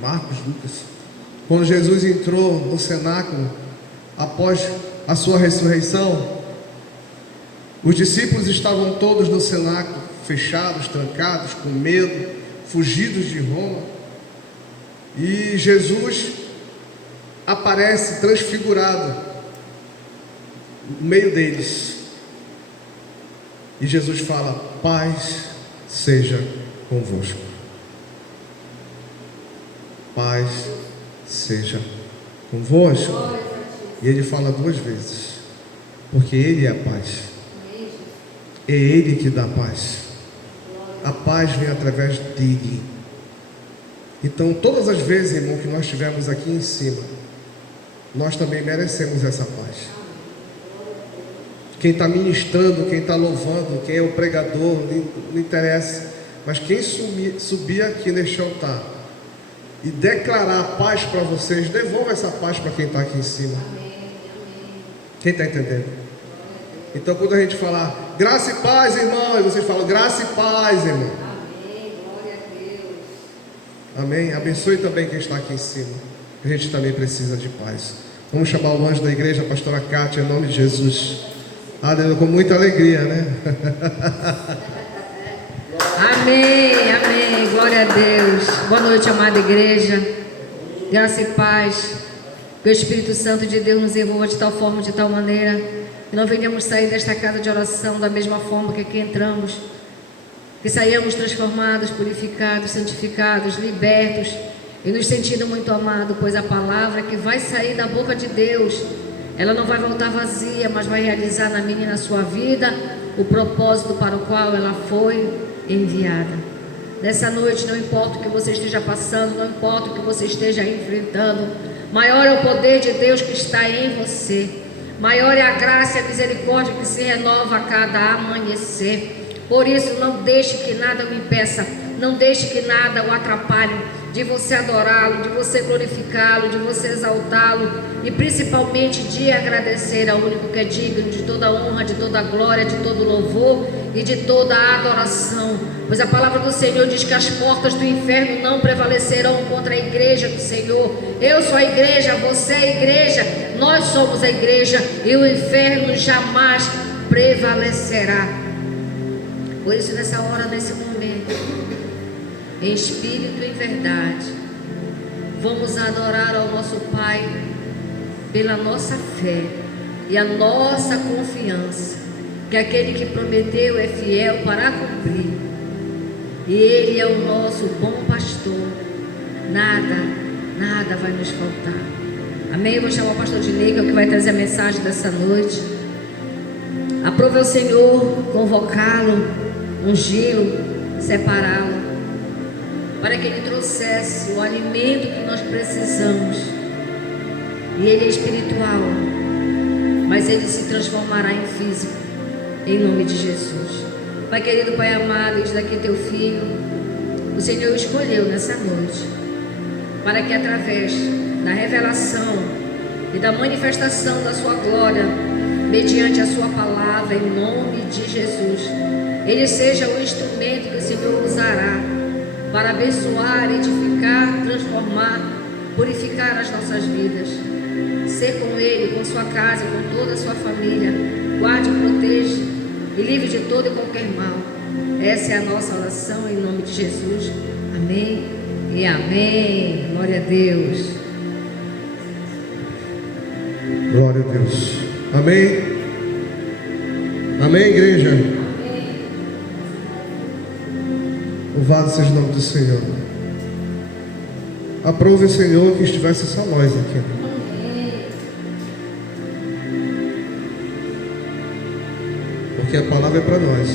Marcos, Lucas. Quando Jesus entrou no cenáculo, após a sua ressurreição, os discípulos estavam todos no cenáculo, fechados, trancados, com medo, fugidos de Roma. E Jesus aparece transfigurado no meio deles. E Jesus fala: paz seja convosco. Paz seja convosco. E ele fala duas vezes, porque ele é a paz. É ele que dá paz. A paz vem através dele. Então, todas as vezes, irmão, que nós estivermos aqui em cima, nós também merecemos essa paz. Quem está ministrando, quem está louvando, quem é o pregador, não interessa. Mas quem subir aqui neste altar e declarar a paz para vocês, devolva essa paz para quem está aqui em cima. Quem está entendendo? Então, quando a gente falar graça e paz, irmão, e vocês falam graça e paz, irmão. Amém, glória a Deus. Amém. Abençoe também quem está aqui em cima. A gente também precisa de paz. Vamos chamar o anjo da igreja, a pastora Kátia, em nome de Jesus. Aleluia, com muita alegria, né? Amém, amém, glória a Deus. Boa noite, amada igreja. Graça e paz. Que o Espírito Santo de Deus nos envolva de tal forma, de tal maneira, que não venhamos sair desta casa de oração da mesma forma que aqui entramos. Que saiamos transformados, purificados, santificados, libertos e nos sentindo muito amados, pois a palavra que vai sair da boca de Deus, ela não vai voltar vazia, mas vai realizar na minha e na sua vida o propósito para o qual ela foi enviada. Nessa noite, não importa o que você esteja passando, não importa o que você esteja enfrentando, maior é o poder de Deus que está em você. Maior é a graça e a misericórdia que se renova a cada amanhecer. Por isso, não deixe que nada o impeça, não deixe que nada o atrapalhe de você adorá-lo, de você glorificá-lo, de você exaltá-lo e principalmente de agradecer ao único que é digno de toda honra, de toda glória, de todo louvor e de toda adoração. Pois a palavra do Senhor diz que as portas do inferno não prevalecerão contra a igreja do Senhor. Eu sou a igreja, você é a igreja, nós somos a igreja e o inferno jamais prevalecerá. Por isso, nessa hora, nesse momento, em espírito e em verdade, vamos adorar ao nosso Pai pela nossa fé e a nossa confiança, que aquele que prometeu é fiel para cumprir, e Ele é o nosso bom pastor. Nada vai nos faltar. Amém? Eu vou chamar o pastor Dinei, que é o que vai trazer a mensagem dessa noite. Aprove ao Senhor convocá-lo, ungí-lo, separá-lo, para que Ele trouxesse o alimento que nós precisamos. E Ele é espiritual, mas Ele se transformará em físico, em nome de Jesus. Pai querido, Pai amado, eis daqui teu filho, o Senhor o escolheu nessa noite, para que através da revelação e da manifestação da sua glória, mediante a sua palavra, em nome de Jesus, Ele seja o instrumento que o Senhor usará para abençoar, edificar, transformar, purificar as nossas vidas. Ser com Ele, com sua casa, com toda a sua família. Guarde, proteja e livre de todo e qualquer mal. Essa é a nossa oração em nome de Jesus. Amém e amém. Glória a Deus. Glória a Deus. Amém. Amém, igreja. Louvado seja o nome do Senhor. Aprove, Senhor, que estivesse só nós aqui. Porque a palavra é para nós.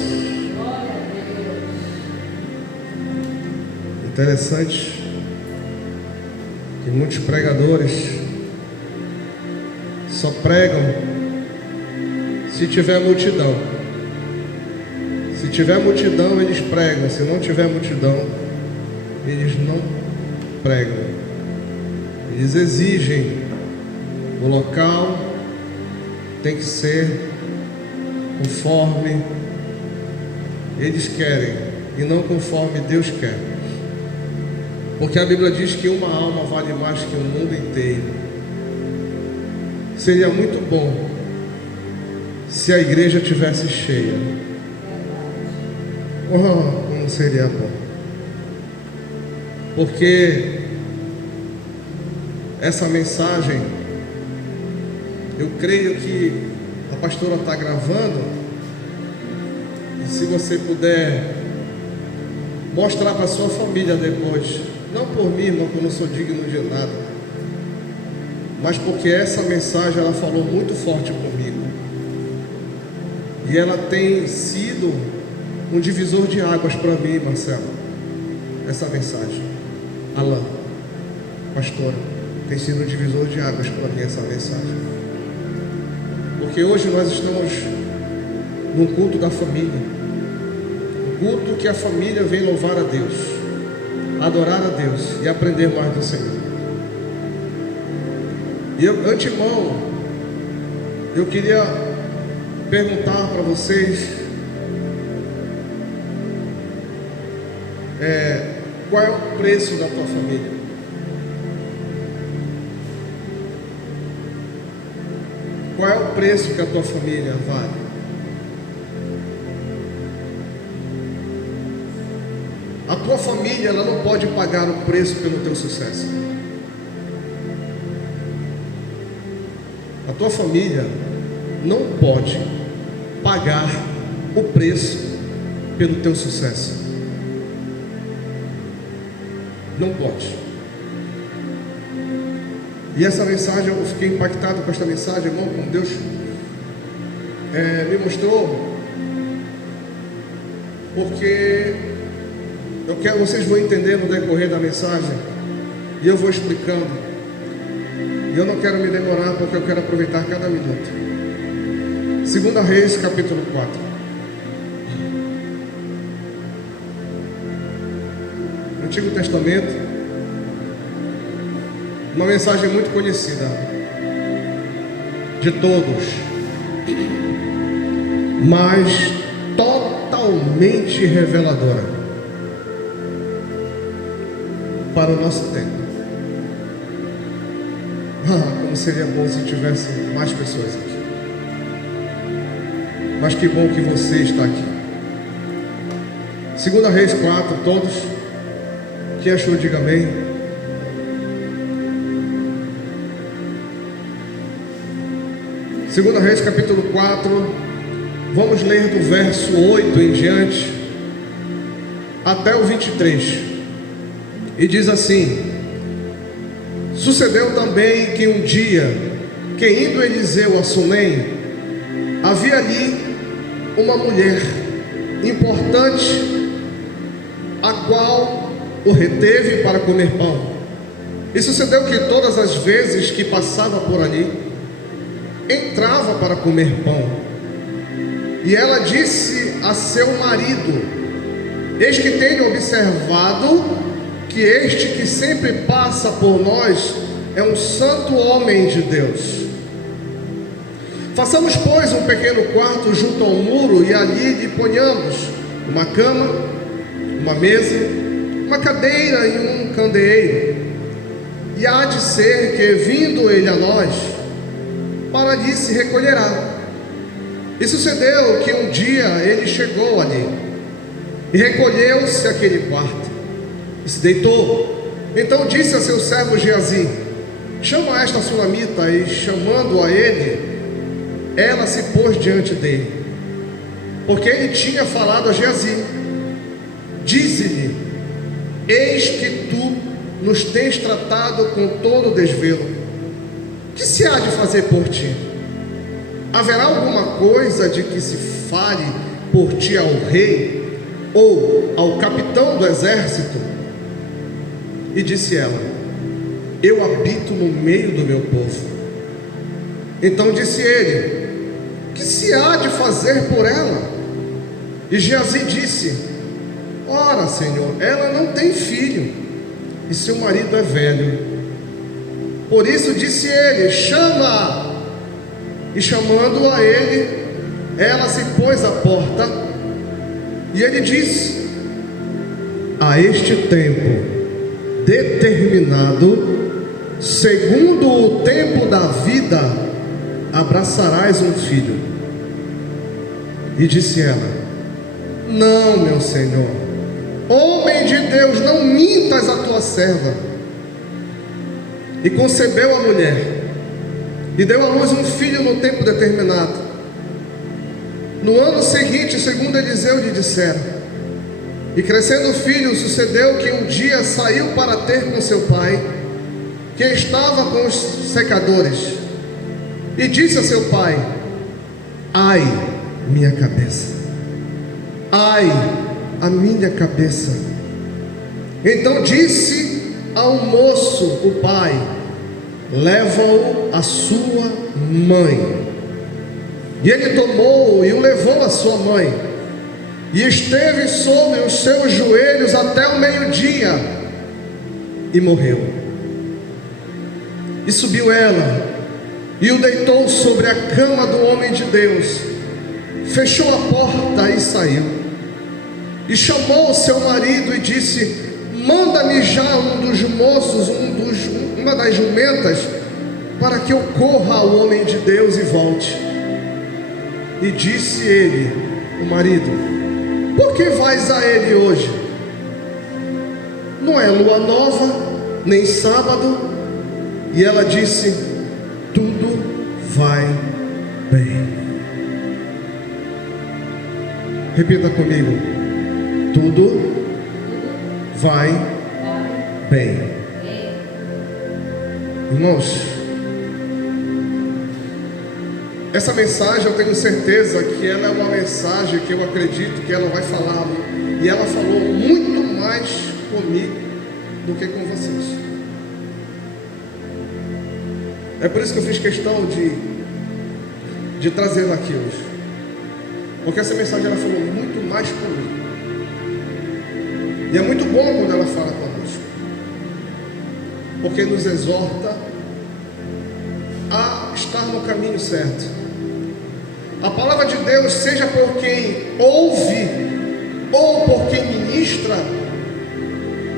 Interessante que muitos pregadores só pregam se tiver multidão. Se tiver multidão, eles pregam. Se não tiver multidão, eles não pregam. Eles exigem. O local tem que ser conforme eles querem e não conforme Deus quer. Porque a Bíblia diz que uma alma vale mais que o mundo inteiro. Seria muito bom se a igreja tivesse cheia. Oh, como seria bom. Porque essa mensagem, eu creio que a pastora está gravando. E se você puder mostrar para a sua família depois, não por mim, não, porque eu não sou digno de nada, mas porque essa mensagem ela falou muito forte comigo. E ela tem sido um divisor de águas para mim, Marcelo. Essa mensagem, Alain, pastora, tem sido um divisor de águas para mim essa mensagem. Porque hoje nós estamos num culto da família, um culto que a família vem louvar a Deus, adorar a Deus e aprender mais do Senhor. E eu, antemão, eu queria perguntar para vocês qual é o preço da tua família? Qual é o preço que a tua família vale? A tua família ela não pode pagar o preço pelo teu sucesso. A tua família não pode pagar o preço pelo teu sucesso. Não pode. E essa mensagem, eu fiquei impactado com esta mensagem, irmão, como Deus me mostrou. Porque vocês vão entender no decorrer da mensagem, e eu vou explicando. E eu não quero me demorar, porque eu quero aproveitar cada minuto. 2 Reis, capítulo 4. Antigo Testamento, uma mensagem muito conhecida de todos, mas totalmente reveladora para o nosso tempo. Como seria bom se tivesse mais pessoas aqui. Mas que bom que você está aqui. 2 Reis 4, todos. Quem achou, diga amém. Segunda Reis, capítulo 4. Vamos ler do verso 8 em diante até o 23. E diz assim: sucedeu também que um dia, que indo Eliseu a Sunem, havia ali uma mulher importante, a qual o reteve para comer pão. E sucedeu que todas as vezes que passava por ali, entrava para comer pão. E ela disse a seu marido: eis que tenho observado que este que sempre passa por nós é um santo homem de Deus. Façamos, pois, um pequeno quarto junto ao muro, e ali lhe ponhamos uma cama, uma mesa, uma cadeira e um candeeiro. E há de ser que, vindo ele a nós, para ali se recolherá. E sucedeu que um dia ele chegou ali, e recolheu-se àquele quarto, e se deitou. Então disse a seu servo Geazi: chama esta sulamita. E chamando a ele, ela se pôs diante dele, porque ele tinha falado a Geazi. Dize-lhe: eis que tu nos tens tratado com todo desvelo. Que se há de fazer por ti? Haverá alguma coisa de que se fale por ti ao rei, ou ao capitão do exército? E disse ela: eu habito no meio do meu povo. Então disse ele: que se há de fazer por ela? E Geazi disse: ora, Senhor, ela não tem filho, e seu marido é velho. Por isso disse ele: chama-a. E chamando a ele, ela se pôs à porta. E ele disse: a este tempo determinado, segundo o tempo da vida, abraçarás um filho. E disse ela: não, meu senhor, homem de Deus, não mintas a tua serva. E concebeu a mulher, e deu à luz um filho no tempo determinado. No ano seguinte, segundo Eliseu lhe dissera. E crescendo o filho, sucedeu que um dia saiu para ter com seu pai, que estava com os secadores, e disse a seu pai: ai, minha cabeça, ai, a minha cabeça. Então disse ao moço o pai: leva-o à sua mãe. E ele tomou-o e o levou à sua mãe, e esteve sobre os seus joelhos até o meio-dia, e morreu. E subiu ela, e o deitou sobre a cama do homem de Deus, fechou a porta e saiu. E chamou o seu marido e disse: manda-me já um dos moços, uma das jumentas, para que eu corra ao homem de Deus e volte. E disse ele, o marido: por que vais a ele hoje? Não é lua nova, nem sábado. E ela disse: tudo vai bem. Repita comigo: tudo vai bem. Irmãos, essa mensagem eu tenho certeza que ela é uma mensagem que eu acredito que ela vai falar, e ela falou muito mais comigo do que com vocês. É por isso que eu fiz questão de trazê-la aqui hoje, porque essa mensagem ela falou muito mais comigo, e é muito bom quando ela fala conosco, porque nos exorta a estar no caminho certo. A palavra de Deus, seja por quem ouve ou por quem ministra,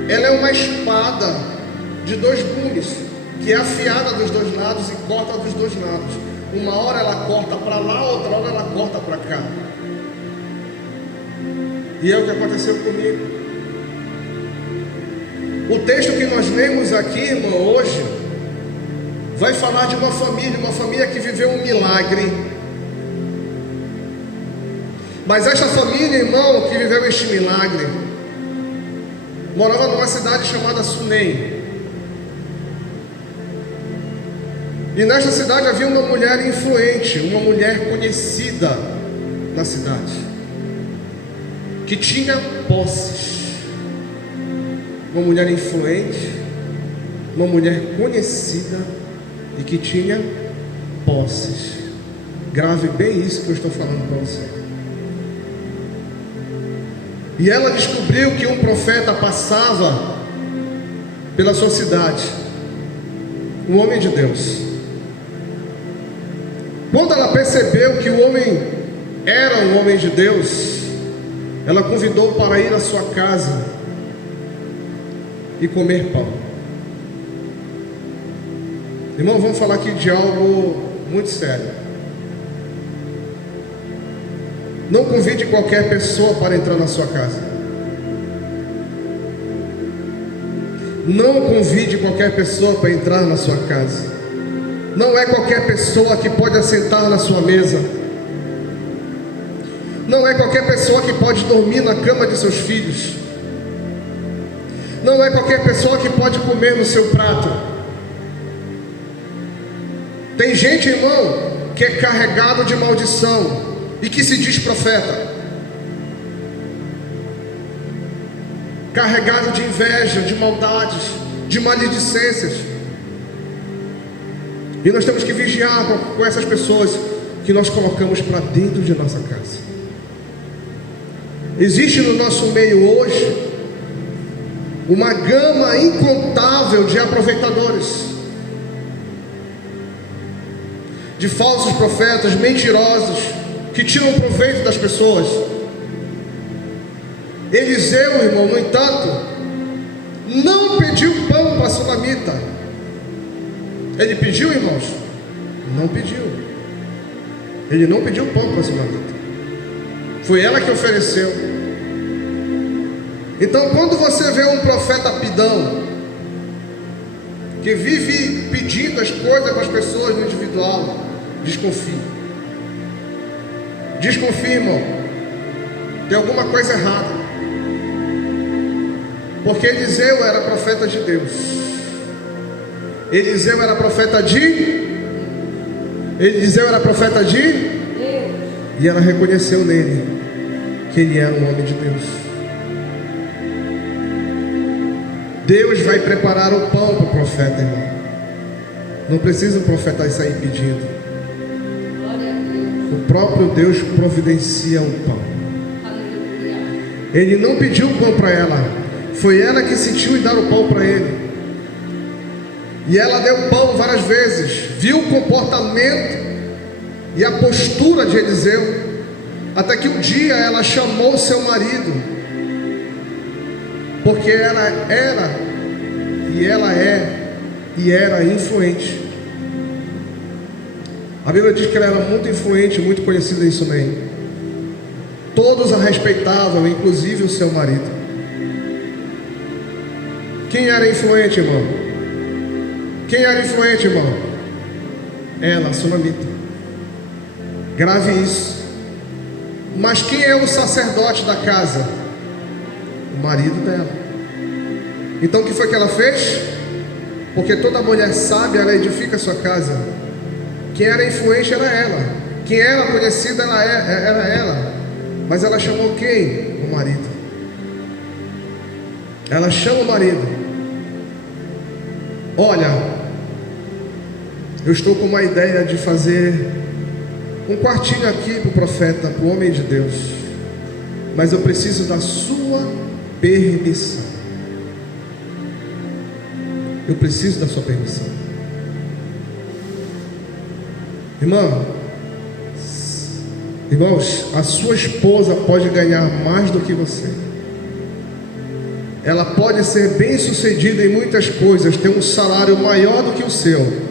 ela é uma espada de dois gumes, que é afiada dos dois lados e corta dos dois lados. Uma hora ela corta para lá, outra hora ela corta para cá. E é o que aconteceu comigo. O texto que nós lemos aqui, irmão, hoje, vai falar de uma família que viveu um milagre. Mas esta família, irmão, que viveu este milagre, morava numa cidade chamada Sunem. E nesta cidade havia uma mulher influente, uma mulher conhecida na cidade, que tinha posses. Uma mulher influente, uma mulher conhecida e que tinha posses. Grave bem isso que eu estou falando para você. E ela descobriu que um profeta passava pela sua cidade, um homem de Deus. Quando ela percebeu que o homem era um homem de Deus, ela convidou para ir à sua casa e comer pão. Irmão, vamos falar aqui de algo muito sério. Não convide qualquer pessoa para entrar na sua casa. Não convide qualquer pessoa para entrar na sua casa. Não é qualquer pessoa que pode assentar na sua mesa. Não é qualquer pessoa que pode dormir na cama de seus filhos. Não é qualquer pessoa que pode comer no seu prato. Tem gente, irmão, que é carregado de maldição e que se diz profeta, carregado de inveja, de maldades, de maledicências. E nós temos que vigiar com essas pessoas que nós colocamos para dentro de nossa casa. Existe no nosso meio hoje uma gama incontável de aproveitadores, de falsos profetas, mentirosos, que tiram proveito das pessoas. Eliseu, irmão, no entanto, não pediu pão para a sunamita. Ele pediu, irmãos? Não pediu. Ele não pediu pão para a sunamita. Foi ela que ofereceu. Então, quando você vê um profeta pidão, que vive pedindo as coisas para as pessoas no individual, desconfie. Desconfie, irmão. Tem alguma coisa errada. Porque Eliseu era profeta de Deus. Eliseu era profeta de Deus. E ela reconheceu nele que ele era um homem de Deus. Deus vai preparar o pão para o profeta, irmão. Não precisa o profeta sair pedindo. O próprio Deus providencia o pão. Ele não pediu pão para ela. Foi ela que sentiu em dar o pão para ele. E ela deu pão várias vezes. Viu o comportamento e a postura de Eliseu. Até que um dia ela chamou seu marido. Porque ela era, e ela é, e era influente. A Bíblia diz que ela era muito influente, muito conhecida em Sunem. Todos a respeitavam, inclusive o seu marido. Quem era influente, irmão? Quem era influente, irmão? Ela, a sunamita. Grave isso. Mas quem é o sacerdote da casa? O marido dela. Então o que foi que ela fez? Porque toda mulher sábia, ela edifica a sua casa. Quem era influente era ela. Quem era conhecida era ela. Mas ela chamou quem? O marido. Ela chama o marido. Olha, eu estou com uma ideia de fazer um quartinho aqui para o profeta, para o homem de Deus. Mas eu preciso da sua permissão. Eu preciso da sua permissão. Irmãos, a sua esposa pode ganhar mais do que você. Ela pode ser bem sucedida em muitas coisas, ter um salário maior do que o seu.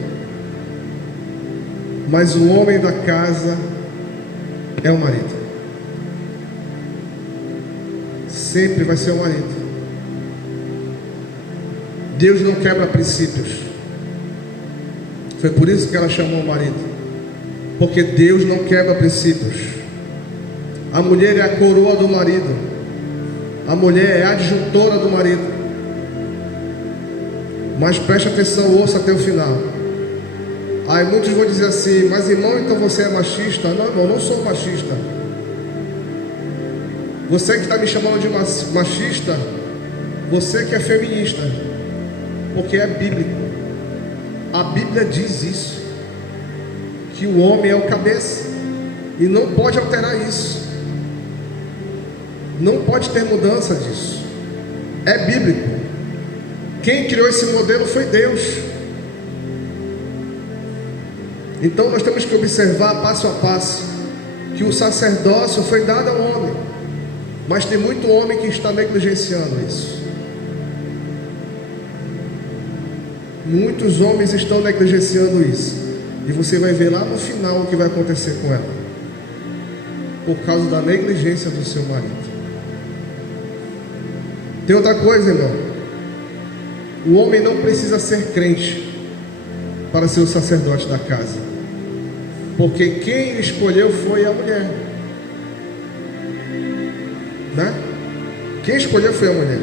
Mas o homem da casa é o marido. Sempre vai ser o marido. Deus não quebra princípios. Foi por isso que ela chamou o marido. Porque Deus não quebra princípios. A mulher é a coroa do marido. A mulher é a adjuntora do marido. Mas preste atenção, ouça até o final. Aí muitos vão dizer assim: mas irmão, então você é machista? Não, irmão, não sou machista. Você que está me chamando de machista, você que é feminista. Porque é bíblico. A Bíblia diz isso, que o homem é o cabeça. E não pode alterar isso. Não pode ter mudança disso. É bíblico. Quem criou esse modelo foi Deus. Então nós temos que observar passo a passo que o sacerdócio foi dado ao homem. Mas tem muito homem que está negligenciando isso. Muitos homens estão negligenciando isso. E você vai ver lá no final o que vai acontecer com ela. Por causa da negligência do seu marido. Tem outra coisa, irmão. O homem não precisa ser crente para ser o sacerdote da casa. Porque quem escolheu foi a mulher. Né? Quem escolheu foi a mulher.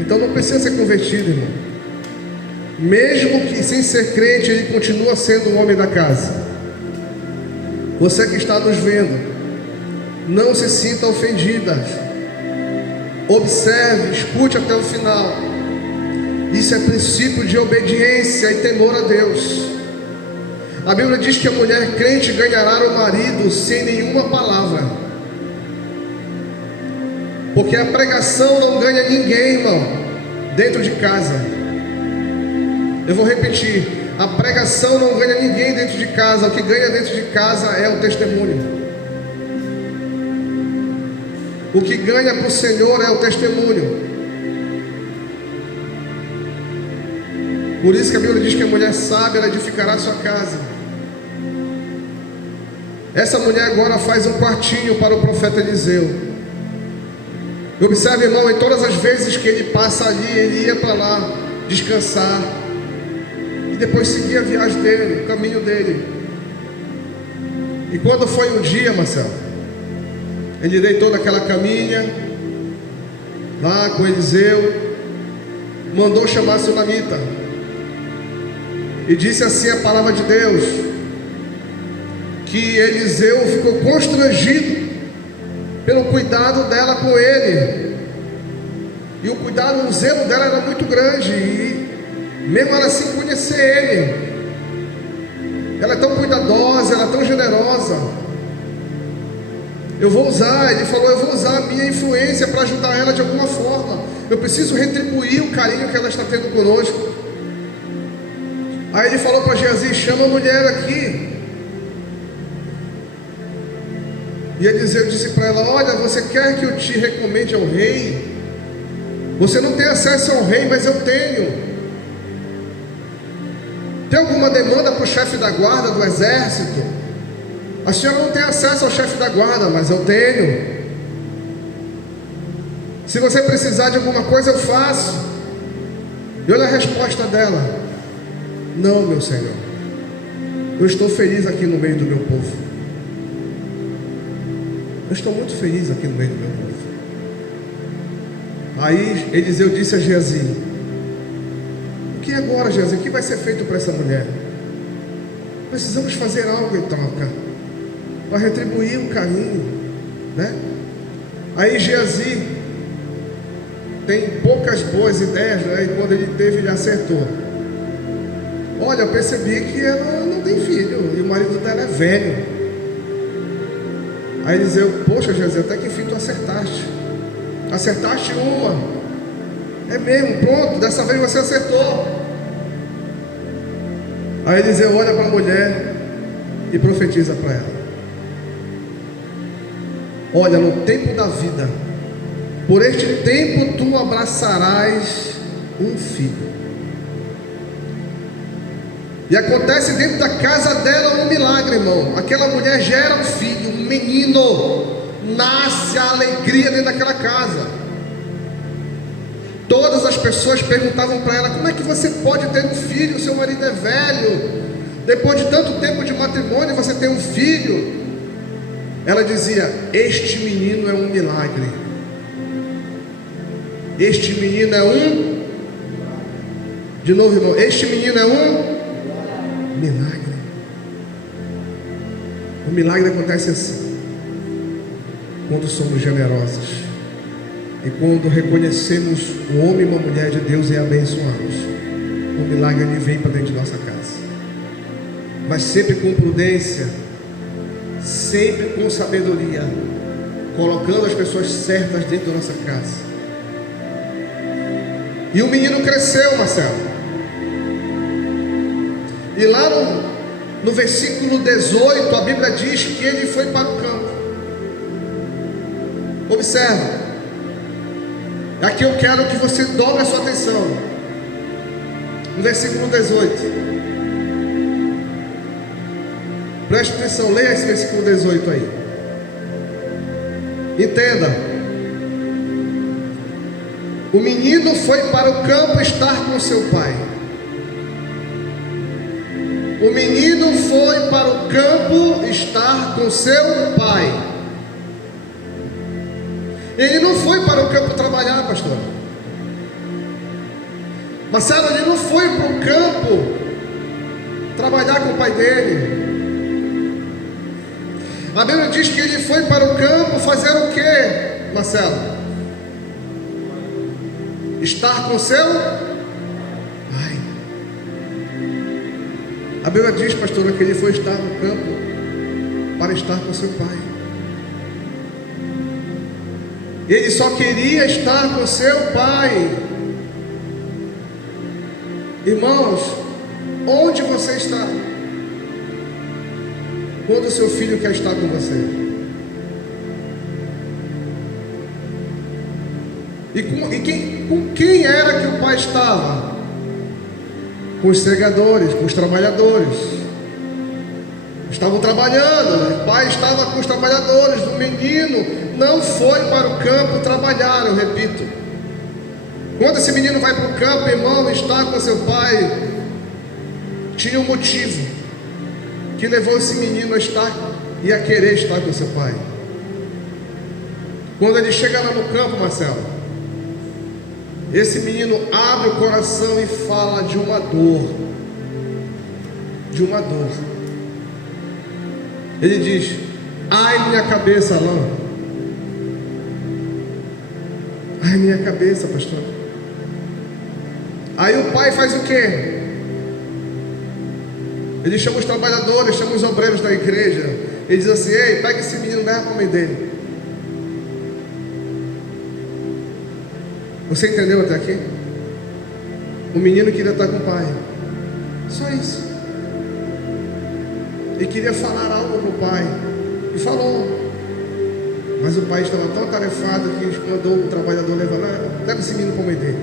Então não precisa ser convertido, irmão. Mesmo que sem ser crente, ele continua sendo o homem da casa. Você que está nos vendo, não se sinta ofendida. Observe, escute até o final. Isso é princípio de obediência e temor a Deus. A Bíblia diz que a mulher crente ganhará o marido sem nenhuma palavra. Porque a pregação não ganha ninguém, irmão, dentro de casa. Eu vou repetir: a pregação não ganha ninguém dentro de casa. O que ganha dentro de casa é o testemunho. O que ganha para o Senhor é o testemunho. Por isso que a Bíblia diz que a mulher sábia, ela edificará a sua casa. Essa mulher agora faz um quartinho para o profeta Eliseu. Observe, irmão, em todas as vezes que ele passa ali, ele ia para lá descansar e depois seguia a viagem dele, o caminho dele. E quando foi um dia, Marcelo, ele deitou naquela caminha lá com Eliseu, mandou chamar a sunamita e disse assim a palavra de Deus, que Eliseu ficou constrangido pelo cuidado dela com ele, e o cuidado, o zelo dela era muito grande, e mesmo ela sem conhecer ele, ela é tão cuidadosa, ela é tão generosa. Eu vou usar, ele falou, eu vou usar a minha influência para ajudar ela de alguma forma. Eu preciso retribuir o carinho que ela está tendo conosco. Aí ele falou para Geazi, chama a mulher aqui. E Eliseu disse para ela, olha, você quer que eu te recomende ao rei? Você não tem acesso ao rei, mas eu tenho. Tem alguma demanda para o chefe da guarda do exército? A senhora não tem acesso ao chefe da guarda, mas eu tenho. Se você precisar de alguma coisa, eu faço. E olha a resposta dela: não, meu Senhor, eu estou feliz aqui no meio do meu povo. Eu estou muito feliz aqui no meio do meu povo. Aí Eliseu disse a Geazi: o que agora, Geazi? O que vai ser feito para essa mulher? Precisamos fazer algo em troca, para retribuir o carinho, né? Aí Geazi tem poucas boas ideias, né? E quando ele teve, ele acertou. Olha, eu percebi que ela não tem filho, e o marido dela é velho. Aí Eliseu, poxa Geazi, até que enfim tu acertaste. Acertaste uma. É mesmo, pronto, dessa vez você acertou. Aí Eliseu olha para a mulher e profetiza para ela: olha, no tempo da vida, por este tempo tu abraçarás um filho. E acontece dentro da casa dela um milagre, irmão. Aquela mulher gera um filho, um menino. Nasce a alegria dentro daquela casa. Todas as pessoas perguntavam para ela: como é que você pode ter um filho? Seu marido é velho. Depois de tanto tempo de matrimônio, você tem um filho. Ela dizia: este menino é um milagre. Este menino é um... De novo, irmão, este menino é um milagre. O milagre acontece assim, quando somos generosos e quando reconhecemos o homem e uma mulher de Deus e abençoamos. O milagre ele vem para dentro de nossa casa, mas sempre com prudência, sempre com sabedoria, colocando as pessoas certas dentro da nossa casa. E o menino cresceu, Marcelo. E lá no versículo 18, a Bíblia diz que ele foi para o campo. Observe. Aqui eu quero que você dobre a sua atenção. No versículo 18. Preste atenção, leia esse versículo 18 aí. Entenda. O menino foi para o campo estar com seu pai. O menino foi para o campo estar com seu pai. Ele não foi para o campo trabalhar, pastor. Marcelo, ele não foi para o campo trabalhar com o pai dele. A Bíblia diz que ele foi para o campo fazer o quê, Marcelo? Estar com seu pai. A Bíblia diz, pastora, que ele foi estar no campo para estar com seu pai. Ele só queria estar com seu pai. Irmãos, onde você está quando o seu filho quer estar com você? E com quem era que o pai estava? com os segadores, com os trabalhadores. Estavam trabalhando, o pai estava com os trabalhadores. O menino não foi para o campo trabalhar, eu repito. Quando esse menino vai para o campo, irmão, está com seu pai, tinha um motivo que levou esse menino a estar e a querer estar com seu pai. Quando ele chega lá no campo, Marcelo, esse menino abre o coração e fala de uma dor. De uma dor. Ele diz: ai minha cabeça, Alain. Ai minha cabeça, pastor. Aí o pai faz o quê? Ele chama os trabalhadores, chama os obreiros da igreja. Ele diz assim: ei, pega esse menino e leva para a mãe dele. Você entendeu até aqui? O menino queria estar com o pai. Só isso. Ele queria falar algo para o pai. E falou. Mas o pai estava tão atarefado que mandou o trabalhador levar. Leva esse menino para a mãe dele.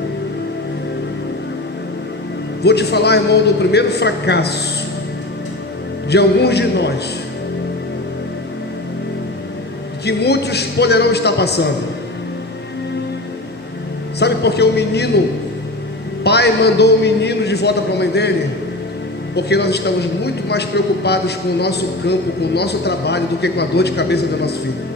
Vou te falar, irmão, do primeiro fracasso de alguns de nós, que muitos poderão estar passando. Sabe por que o pai mandou o menino de volta para a mãe dele? Porque nós estamos muito mais preocupados com o nosso campo, com o nosso trabalho, do que com a dor de cabeça do nosso filho.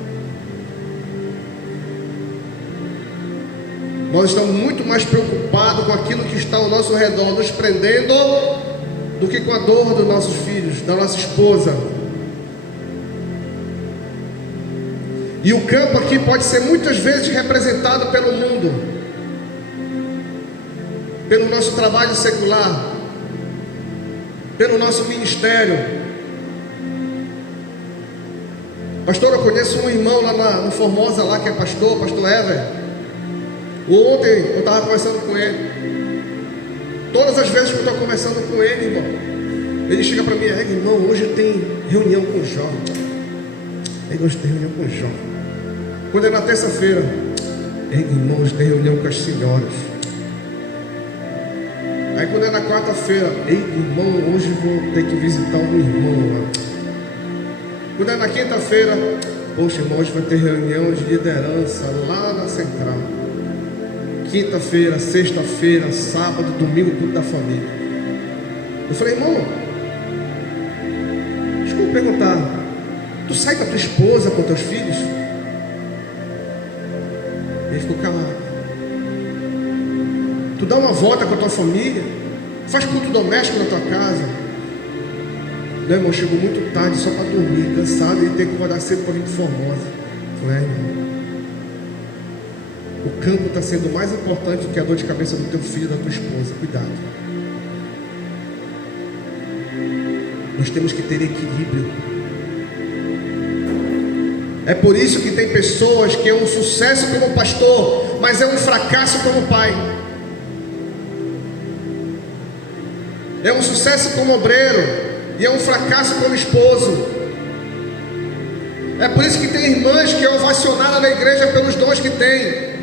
Nós estamos muito mais preocupados com aquilo que está ao nosso redor, nos prendendo, do que com a dor dos nossos filhos, da nossa esposa. E o campo aqui pode ser muitas vezes representado pelo mundo, pelo nosso trabalho secular, pelo nosso ministério. Pastor, eu conheço um irmão lá no Formosa, lá que é pastor Ever. Ontem eu estava conversando com ele. Todas as vezes que eu estou conversando com ele, irmão, ele chega para mim: irmão, hoje tem reunião com o jovem. Hoje tem reunião com o jovem. Quando é na terça-feira: irmão, hoje tem reunião com as senhoras. Aí quando é na quarta-feira: irmão, hoje vou ter que visitar um irmão lá. Quando é na quinta-feira: poxa, irmão, hoje vai ter reunião de liderança lá na central. Quinta-feira, sexta-feira, sábado, domingo, tudo da família. Eu falei: irmão, deixa eu perguntar, tu sai com a tua esposa, com teus filhos? Ele ficou calado. Tu dá uma volta com a tua família? Faz culto doméstico na tua casa? Não, irmão, chegou muito tarde só para dormir, cansado, e ter que acordar cedo para vir de Formosa. Eu falei: irmão, o campo está sendo mais importante do que a dor de cabeça do teu filho e da tua esposa. Cuidado. Nós temos que ter equilíbrio. É por isso que tem pessoas que é um sucesso como pastor, mas é um fracasso como pai. É um sucesso como obreiro e é um fracasso como esposo. É por isso que tem irmãs que é ovacionada na igreja pelos dons que tem.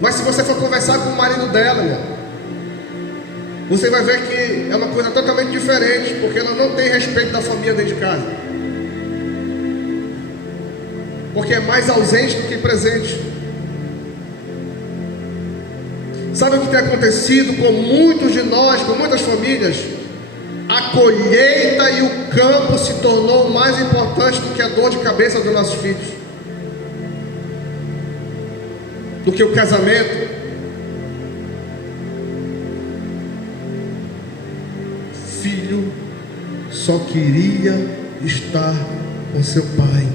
Mas se você for conversar com o marido dela, irmão, você vai ver que é uma coisa totalmente diferente, porque ela não tem respeito da família dentro de casa, porque é mais ausente do que presente. Sabe o que tem acontecido com muitos de nós, com muitas famílias? A colheita e o campo se tornou mais importante do que a dor de cabeça dos nossos filhos, do que o casamento. Filho só queria estar com seu pai.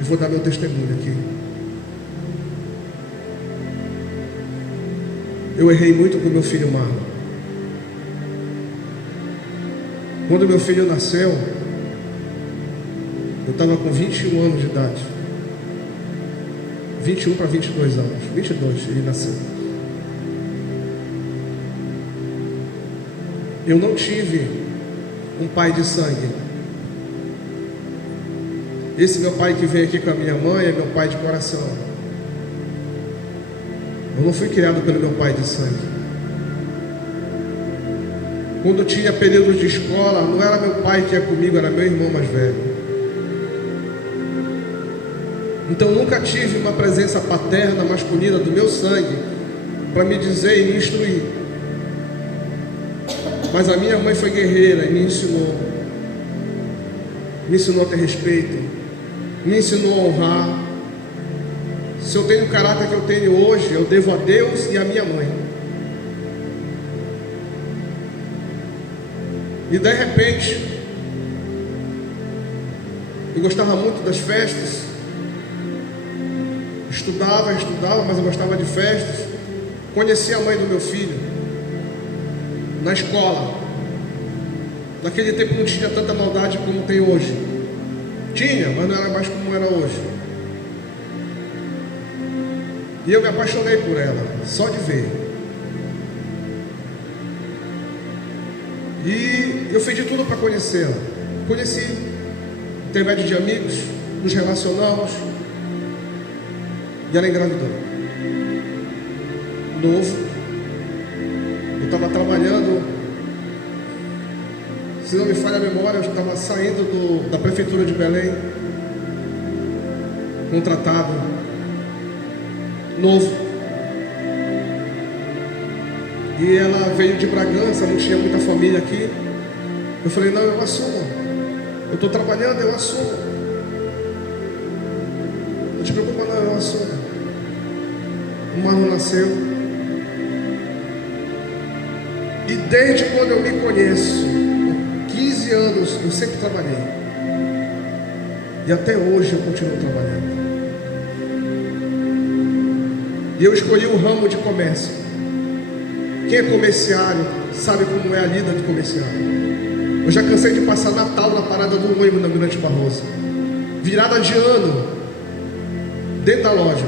Eu vou dar meu testemunho aqui. Eu errei muito com meu filho Marlon. Quando meu filho nasceu, eu estava com 21 anos de idade. 21 para 22 anos. 22 ele nasceu. Eu não tive um pai de sangue. Esse meu pai que veio aqui com a minha mãe é meu pai de coração. Eu não fui criado pelo meu pai de sangue. Quando tinha períodos de escola, não era meu pai que ia comigo, era meu irmão mais velho. Então nunca tive uma presença paterna, masculina do meu sangue para me dizer e me instruir. Mas a minha mãe foi guerreira e me ensinou. Me ensinou a ter respeito, me ensinou a honrar. Se eu tenho o caráter que eu tenho hoje, eu devo a Deus e a minha mãe. E de repente, eu gostava muito das festas, estudava, mas eu gostava de festas. Conheci a mãe do meu filho na escola. Naquele tempo não tinha tanta maldade como tem hoje. Tinha, mas não era mais como era hoje. E eu me apaixonei por ela, só de ver. E eu fiz de tudo para conhecê-la. Conheci, intermédio de amigos, nos relacionamos. E ela engravidou. Novo. Eu estava trabalhando, se não me falha a memória, eu estava saindo da prefeitura de Belém, contratado, novo. E ela veio de Bragança, não tinha muita família aqui. Eu falei, não, eu assumo. Eu estou trabalhando, eu assumo. Não te preocupa não, eu assumo. O Manu nasceu. E desde quando eu me conheço, 15 anos, eu sempre trabalhei. E até hoje eu continuo trabalhando. E eu escolhi o ramo de comércio. Quem é comerciário sabe como é a lida de comerciário. Eu já cansei de passar Natal na parada do ônibus na Mirante Barroso. Virada de ano, dentro da loja.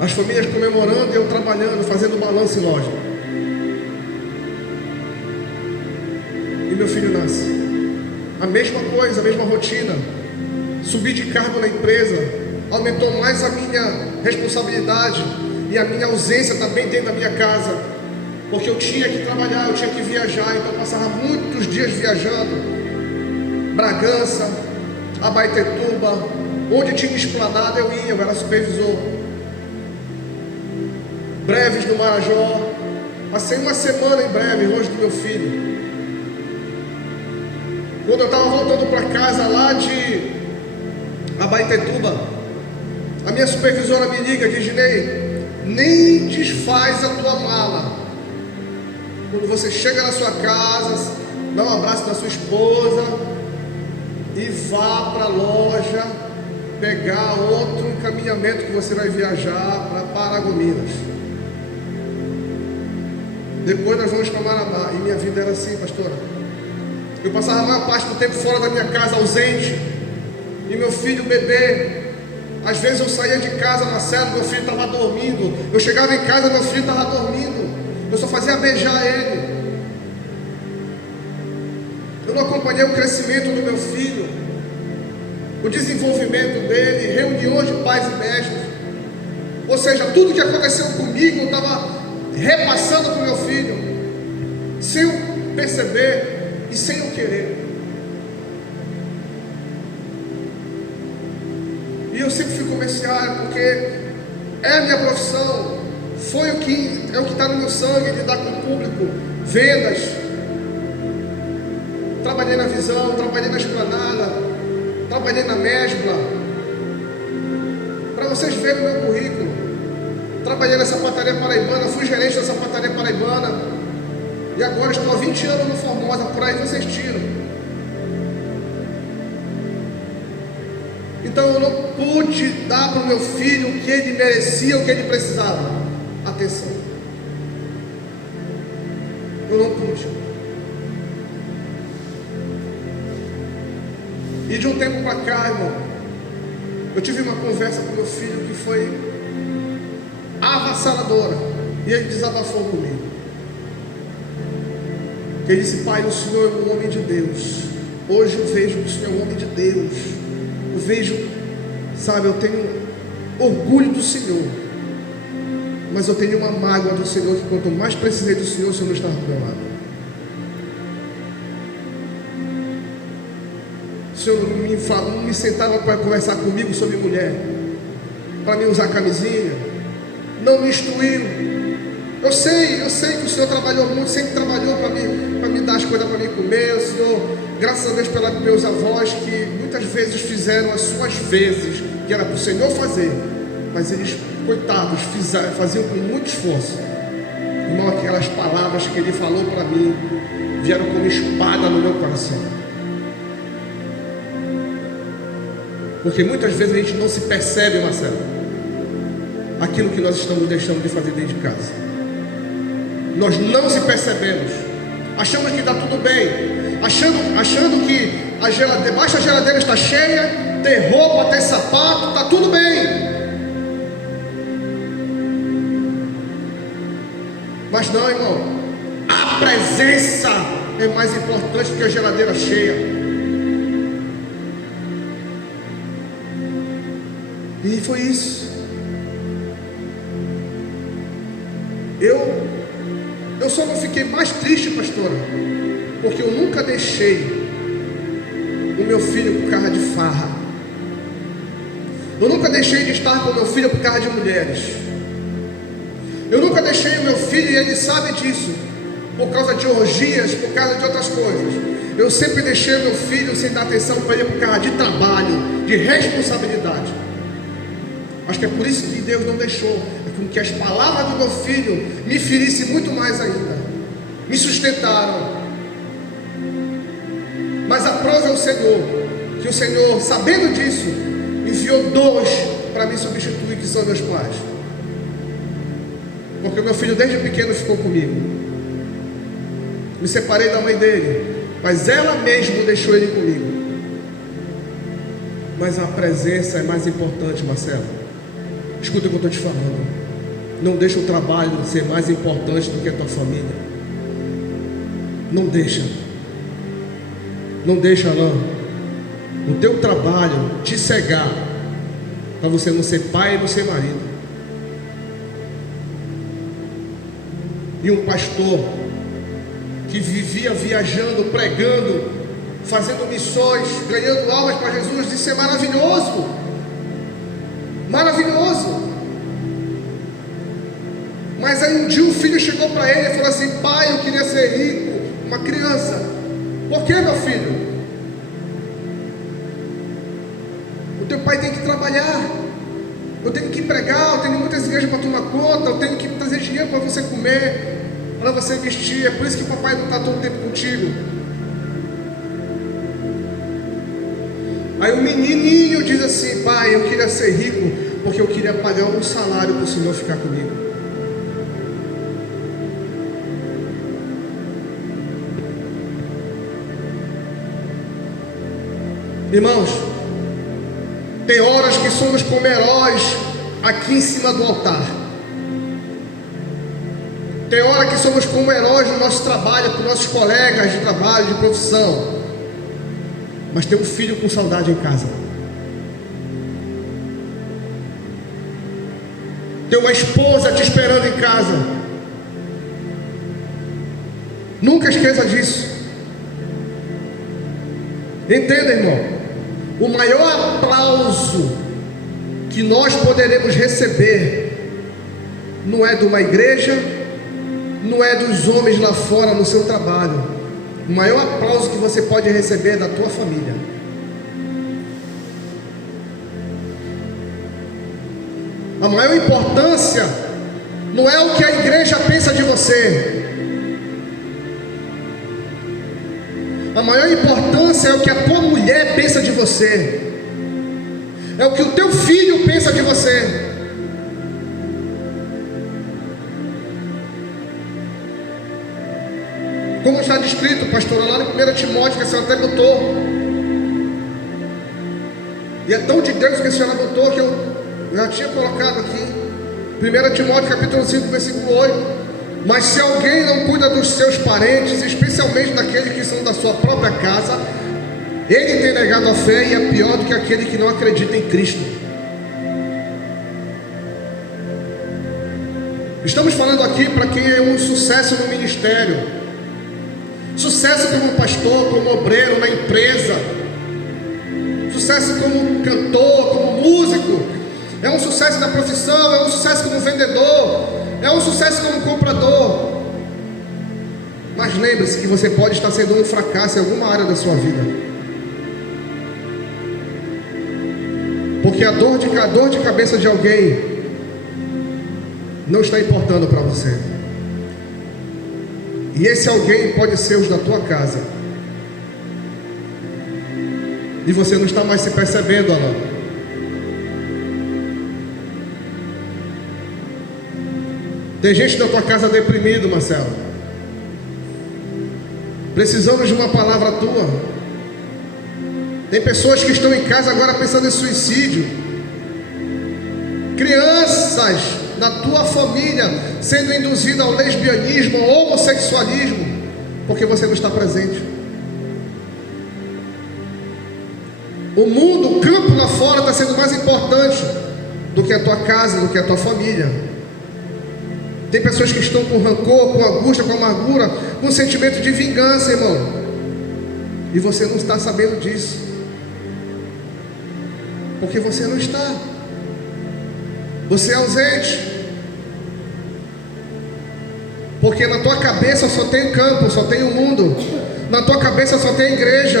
As famílias comemorando e eu trabalhando, fazendo balanço em loja. E meu filho nasce. A mesma coisa, a mesma rotina. Subi de cargo na empresa, aumentou mais a minha responsabilidade e a minha ausência também dentro da minha casa, porque eu tinha que trabalhar, eu tinha que viajar, então eu passava muitos dias viajando. Bragança, Abaetetuba, onde tinha esplanada eu ia, eu era supervisor. Breves no Marajó, passei uma semana em Breve, longe do meu filho. Quando eu estava voltando para casa lá de Abaetetuba, a minha supervisora me liga, diz, Ginei, nem desfaz a tua mala. Quando você chega na sua casa, dá um abraço na sua esposa e vá para a loja pegar outro encaminhamento que você vai viajar para Paragominas. Depois nós vamos para Marabá. E minha vida era assim, pastora. Eu passava a maior parte do tempo fora da minha casa, ausente. E meu filho, bebê. Às vezes eu saía de casa, Marcelo, meu filho estava dormindo. Eu chegava em casa, meu filho estava dormindo. Eu só fazia beijar ele. Eu não acompanhei o crescimento do meu filho, o desenvolvimento dele, reuniões de pais e mestres. Ou seja, tudo que aconteceu comigo eu estava repassando para o meu filho, sem eu perceber e sem eu querer. E eu sempre fui comerciário porque é a minha profissão, é o que está no meu sangue, lidar com o público, vendas. Trabalhei na Visão, trabalhei na Esplanada, trabalhei na Mesbla. Para vocês verem o meu currículo, trabalhei na sapataria paraibana, fui gerente da sapataria paraibana. E agora estou há 20 anos no Formosa, por aí vocês tiram. Então eu não pude dar para o meu filho o que ele merecia, o que ele precisava. Atenção. Eu não pude. E de um tempo para cá, irmão, eu tive uma conversa com meu filho que foi avassaladora. E ele desabafou comigo. Ele disse, pai, o Senhor é um homem de Deus. Hoje eu vejo que o Senhor é um homem de Deus. Eu vejo, sabe, eu tenho orgulho do Senhor. Mas eu tenho uma mágoa do Senhor, que quanto mais precisei do Senhor, o Senhor não estava do meu lado. O Senhor não me sentava para conversar comigo sobre mulher, para me usar camisinha, não me instruiu. Eu sei que o Senhor trabalhou muito, sempre trabalhou para me dar as coisas para mim comer. O Senhor, graças a Deus, pelos meus avós, que muitas vezes fizeram as suas vezes, que era para o Senhor fazer, mas eles, coitados, faziam com muito esforço. Irmão, aquelas palavras que Ele falou para mim vieram como espada no meu coração. Porque muitas vezes a gente não se percebe, Marcelo, aquilo que nós estamos deixando de fazer dentro de casa. Nós não se percebemos, achamos que está tudo bem, achando que debaixo da geladeira está cheia, tem roupa, tem sapato, está tudo bem. Mas não, irmão, a presença é mais importante do que a geladeira cheia. E foi isso. Eu só não fiquei mais triste, pastora, porque eu nunca deixei o meu filho por causa de farra. Eu nunca deixei de estar com o meu filho por causa de mulheres. Eu nunca deixei o meu filho, e ele sabe disso, por causa de orgias, por causa de outras coisas. Eu sempre deixei o meu filho sem dar atenção para ele por causa de trabalho, de responsabilidade. Acho que é por isso que Deus não deixou, com que as palavras do meu filho me ferissem muito mais ainda, me sustentaram. Mas aprove ao Senhor, que o Senhor, sabendo disso, enviou dois para me substituir, que são meus pais. Porque meu filho desde pequeno ficou comigo. Me separei da mãe dele, mas ela mesma deixou ele comigo. Mas a presença é mais importante, Marcelo. Escuta o que eu estou te falando. Não deixa o trabalho ser mais importante do que a tua família. Não deixa. Não deixa não. O teu trabalho te cegar, para você não ser pai e não ser marido. E um pastor que vivia viajando, pregando, fazendo missões, ganhando almas para Jesus, disse: é maravilhoso. Maravilhoso. Mas aí um dia um filho chegou para ele e falou assim: pai, eu queria ser rico. Uma criança. Por que, meu filho? O teu pai tem que trabalhar. Eu tenho que pregar, eu tenho muitas igrejas para tomar conta, eu tenho que trazer dinheiro para você comer, para você vestir. É por isso que o papai não está todo o tempo contigo. Aí o menininho diz assim: pai, eu queria ser rico, porque eu queria pagar um salário para o Senhor ficar comigo. Irmãos, tem horas que somos como heróis aqui em cima do altar. Tem hora que somos como heróis no nosso trabalho, com nossos colegas de trabalho, de profissão. Mas tem um filho com saudade em casa. Tem uma esposa te esperando em casa. Nunca esqueça disso. Entenda, irmão. O maior aplauso que nós poderemos receber não é de uma igreja, não é dos homens lá fora no seu trabalho. O maior aplauso que você pode receber é da tua família. A maior importância não é o que a igreja pensa de você. A maior importância é o que a tua mulher pensa de você. É o que o teu filho pensa de você. Como está descrito, pastor, lá no 1 Timóteo, que a senhora até botou. E é tão de Deus que a senhora botou, que eu já tinha colocado aqui. 1 Timóteo capítulo 5, versículo 8. Mas se alguém não cuida dos seus parentes, especialmente daqueles que são da sua própria casa, ele tem negado a fé e é pior do que aquele que não acredita em Cristo. Estamos falando aqui para quem é um sucesso no ministério, sucesso como pastor, como obreiro na empresa, sucesso como cantor, como músico, é um sucesso na profissão, é um sucesso como vendedor, é um sucesso como comprador. Mas lembre-se que você pode estar sendo um fracasso em alguma área da sua vida, porque a dor de cabeça de alguém não está importando para você. E esse alguém pode ser os da tua casa, e você não está mais se percebendo, Alain. Tem gente da tua casa deprimido, Marcelo. Precisamos de uma palavra tua. Tem pessoas que estão em casa agora pensando em suicídio. Crianças da tua família sendo induzidas ao lesbianismo, ao homossexualismo, porque você não está presente. O mundo, o campo lá fora está sendo mais importante do que a tua casa, do que a tua família. Tem pessoas que estão com rancor, com angústia, com amargura, com sentimento de vingança, irmão, e você não está sabendo disso, porque você não está, você é ausente, porque na tua cabeça só tem campo, só tem o mundo, na tua cabeça só tem a igreja.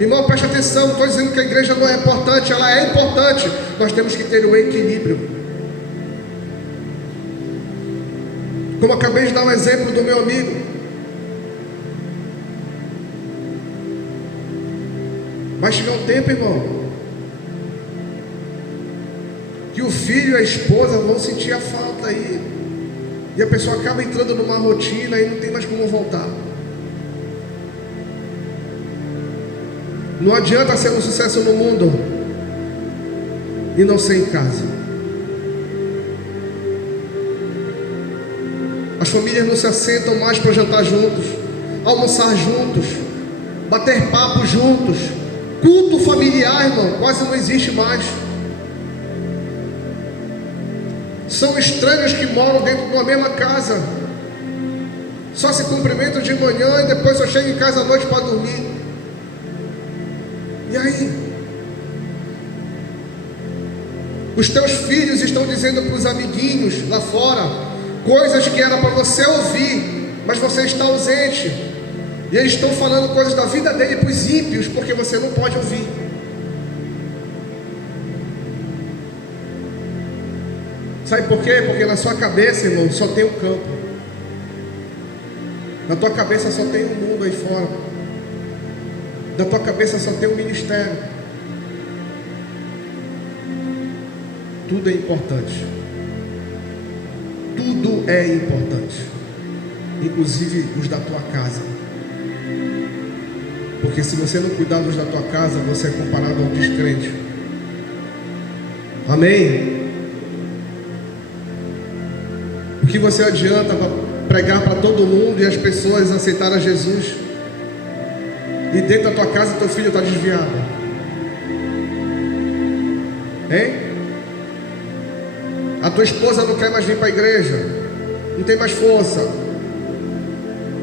Irmão, preste atenção, não estou dizendo que a igreja não é importante, ela é importante, nós temos que ter o equilíbrio. Como acabei de dar um exemplo do meu amigo, vai chegar um tempo, irmão, que o filho e a esposa vão sentir a falta aí, e a pessoa acaba entrando numa rotina e não tem mais como voltar. Não adianta ser um sucesso no mundo e não ser em casa. As famílias não se assentam mais para jantar juntos, almoçar juntos, bater papo juntos. Culto familiar, irmão, quase não existe mais. São estranhos que moram dentro de uma mesma casa, só se cumprimentam de manhã e depois só chegam em casa à noite para dormir. E aí? Os teus filhos estão dizendo para os amiguinhos lá fora coisas que era para você ouvir, mas você está ausente. E eles estão falando coisas da vida dele para os ímpios, porque você não pode ouvir. Sabe por quê? Porque na sua cabeça, irmão, só tem o campo. Na tua cabeça só tem o mundo aí fora. Na tua cabeça só tem o ministério. Tudo é importante. Tudo é importante, inclusive os da tua casa. Porque se você não cuidar dos da tua casa, você é comparado a um descrente. Amém? O que você adianta pregar para todo mundo e as pessoas aceitarem Jesus, e dentro da tua casa teu filho está desviado? Hein? A tua esposa não quer mais vir para a igreja, não tem mais força,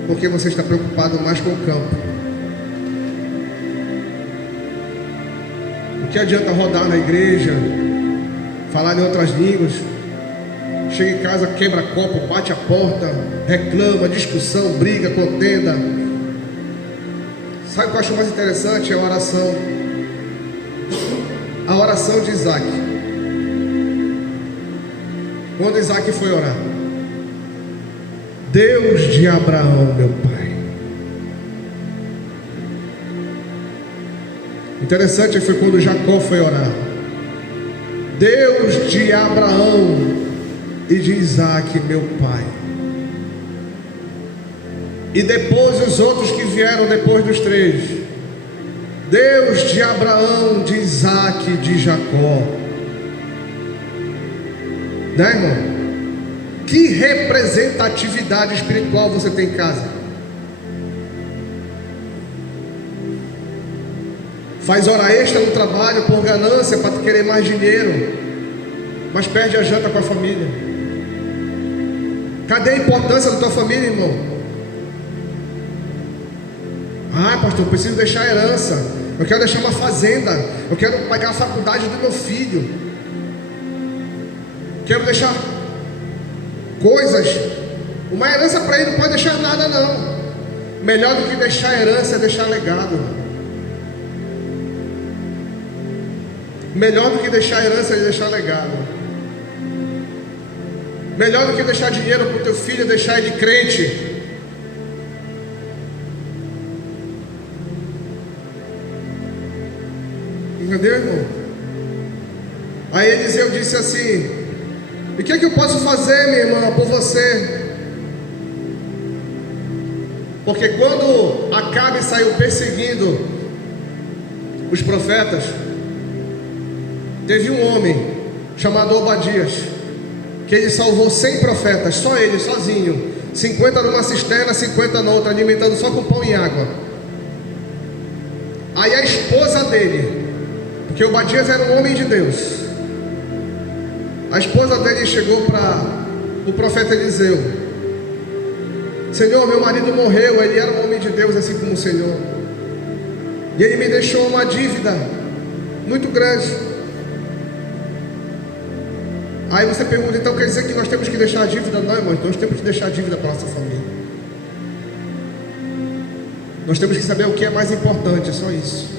porque você está preocupado mais com o campo. O que adianta rodar na igreja, falar em outras línguas, chega em casa, quebra copo, bate a porta, reclama, discussão, briga, contenda? Sabe o que eu acho mais interessante? É a oração. A oração de Isaac. Quando Isaac foi orar: Deus de Abraão, meu pai. Interessante foi quando Jacó foi orar: Deus de Abraão e de Isaac, meu pai. E depois os outros que vieram depois dos três: Deus de Abraão, de Isaac e de Jacó. Né, irmão? Que representatividade espiritual você tem em casa? Faz hora extra no trabalho por ganância, para querer mais dinheiro, mas perde a janta com a família. Cadê a importância da tua família, irmão? Ah, pastor, eu preciso deixar a herança. Eu quero deixar uma fazenda. Eu quero pagar a faculdade do meu filho. Quero deixar coisas. Uma herança para ele não pode deixar nada, não. Melhor do que deixar herança é deixar legado. Melhor do que deixar herança é deixar legado. Melhor do que deixar dinheiro para o teu filho é deixar ele crente. Entendeu, irmão? Aí Eliseu disse assim: e o que é que eu posso fazer, minha irmã, por você? Porque quando Acabe saiu perseguindo os profetas, teve um homem chamado Obadias, que ele salvou 100 profetas, só ele, sozinho, 50 numa cisterna, 50 na outra, alimentando só com pão e água. Aí a esposa dele, porque Obadias era um homem de Deus, a esposa dele chegou para o profeta Eliseu: Senhor, meu marido morreu, ele era um homem de Deus assim como o Senhor, e ele me deixou uma dívida muito grande. Aí você pergunta: então quer dizer que nós temos que deixar a dívida? Não, irmão, nós temos que deixar a dívida para a nossa família. Nós temos que saber o que é mais importante, é só isso.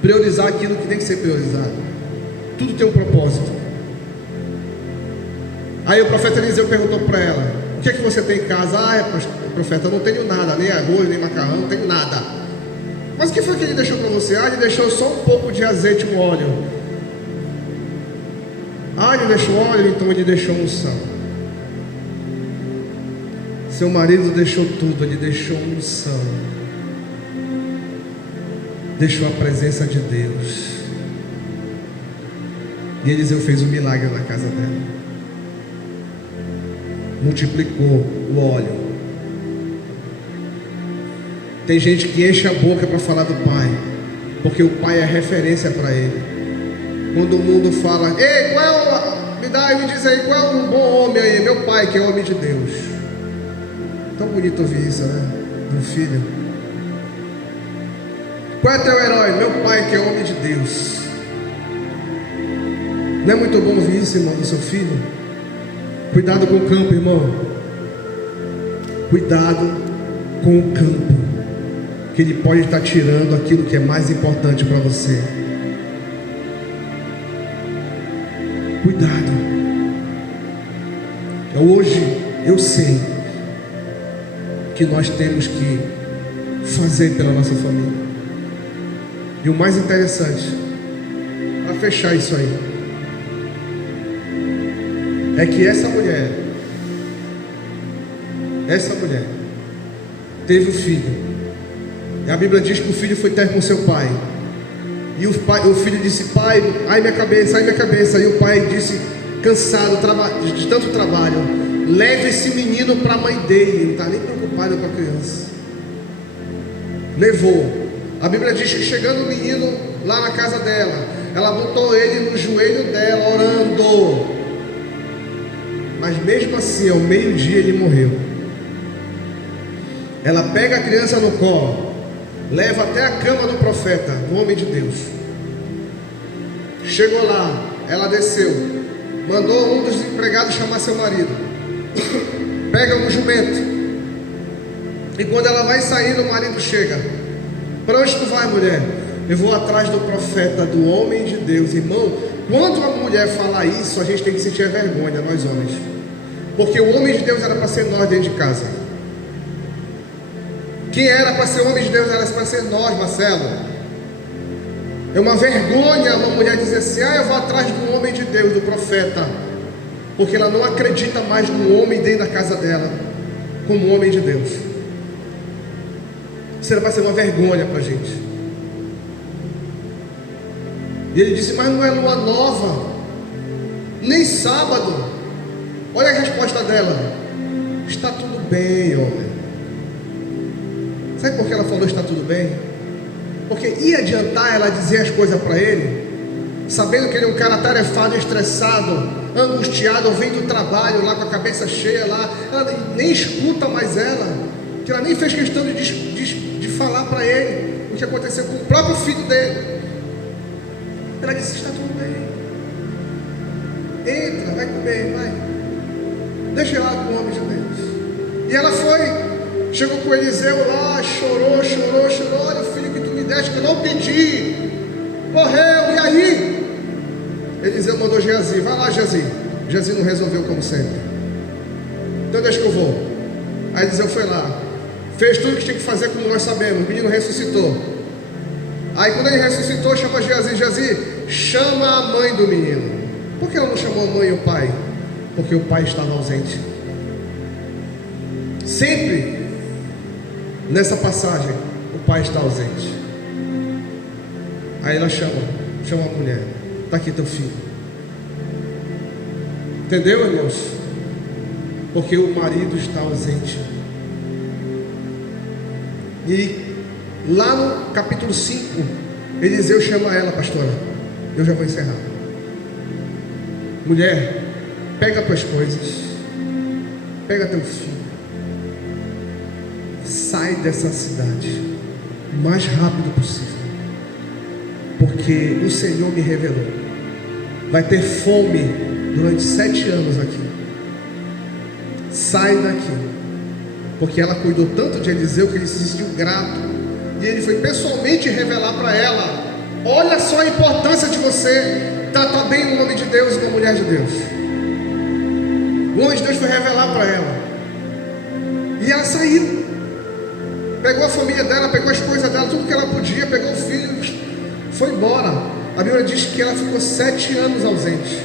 Priorizar aquilo que tem que ser priorizado. Tudo tem um propósito. Aí o profeta Eliseu perguntou para ela: o que é que você tem em casa? Ah, profeta, eu não tenho nada, nem arroz, nem macarrão, não tenho nada. Mas o que foi que ele deixou para você? Ah, ele deixou só um pouco de azeite e um óleo. Ah, ele deixou óleo, então ele deixou unção. Seu marido deixou tudo, ele deixou unção. Deixou a presença de Deus. E Eliseu fez um milagre na casa dela. Multiplicou o óleo. Tem gente que enche a boca para falar do Pai, porque o Pai é referência para ele. Quando o mundo fala: ei, qual é me diz aí, qual é um bom homem aí? Meu pai, que é homem de Deus. Tão bonito ouvir isso, né? Do filho. Qual é teu herói? Meu pai, que é homem de Deus. Não é muito bom ouvir isso, irmão, do seu filho? Cuidado com o campo, irmão. Cuidado com o campo, que ele pode estar tirando aquilo que é mais importante para você. Cuidado. Hoje eu sei que nós temos que fazer pela nossa família. E o mais interessante, para fechar isso aí, é que essa mulher teve um filho. E a Bíblia diz que o filho foi ter com seu pai. E o filho disse: pai, ai minha cabeça, ai minha cabeça. E o pai disse, cansado de tanto trabalho: leve esse menino para a mãe dele. Ele não está nem preocupado com a criança. Levou. A Bíblia diz que chegando o menino lá na casa dela, ela botou ele no joelho dela, orando. Mas mesmo assim, ao meio-dia ele morreu. Ela pega a criança no colo, leva até a cama do profeta, do homem de Deus. Chegou lá, ela desceu, mandou um dos empregados chamar seu marido. Pega no jumento. E quando ela vai sair, o marido chega: para onde tu vai, mulher? Eu vou atrás do profeta, do homem de Deus. Irmão, quando a mulher falar isso, a gente tem que sentir vergonha, nós homens. Porque o homem de Deus era para ser nós dentro de casa. Quem era para ser homem de Deus era para ser nós, Marcelo. É uma vergonha uma mulher dizer assim: eu vou atrás do homem de Deus, do profeta, porque ela não acredita mais no homem dentro da casa dela como homem de Deus. Isso era para ser uma vergonha para a gente. E ele disse: mas não é lua nova, nem sábado. Olha a resposta dela: está tudo bem, homem. Sabe por que ela falou está tudo bem? Porque ia adiantar ela dizer as coisas para ele? sabendo que ele é um cara tarefado, estressado, angustiado, vem do trabalho lá com a cabeça cheia lá, ela nem escuta mais ela, que ela nem fez questão de falar para ele o que aconteceu com o próprio filho dele. Ela disse: está tudo bem, entra, vai comer, vai, deixa eu lá com o homem de Deus. E ela foi, chegou com Eliseu lá, chorou, olha o filho que tu me deste, que eu não pedi, morreu, e aí? Eliseu mandou Geazi: vai lá, Geazi. Geazi não resolveu como sempre, então deixa que eu vou. Aí Eliseu foi lá, fez tudo o que tinha que fazer, como nós sabemos. O menino ressuscitou. Aí quando ele ressuscitou, chama Geazi: Geazi, chama a mãe do menino. Por que ela não chamou a mãe e o pai? Porque o pai estava ausente. Sempre nessa passagem o pai está ausente. Aí ela chama a mulher: está aqui teu filho. Entendeu, irmãos? Porque o marido está ausente. E lá no capítulo 5, Eliseu chama ela: pastora, eu já vou encerrar. Mulher, pega tuas coisas, pega teu filho, sai dessa cidade o mais rápido possível, porque o Senhor me revelou, vai ter fome durante 7 anos aqui. Sai daqui. Porque ela cuidou tanto de Eliseu que ele se sentiu grato, e ele foi pessoalmente revelar para ela: olha só a importância de você tratar bem o nome de Deus e uma mulher de Deus. O homem de Deus foi revelar para ela, e ela saiu, pegou a família dela, pegou as coisas dela, tudo que ela podia, pegou o filho, foi embora. A Bíblia diz que ela ficou 7 anos ausente.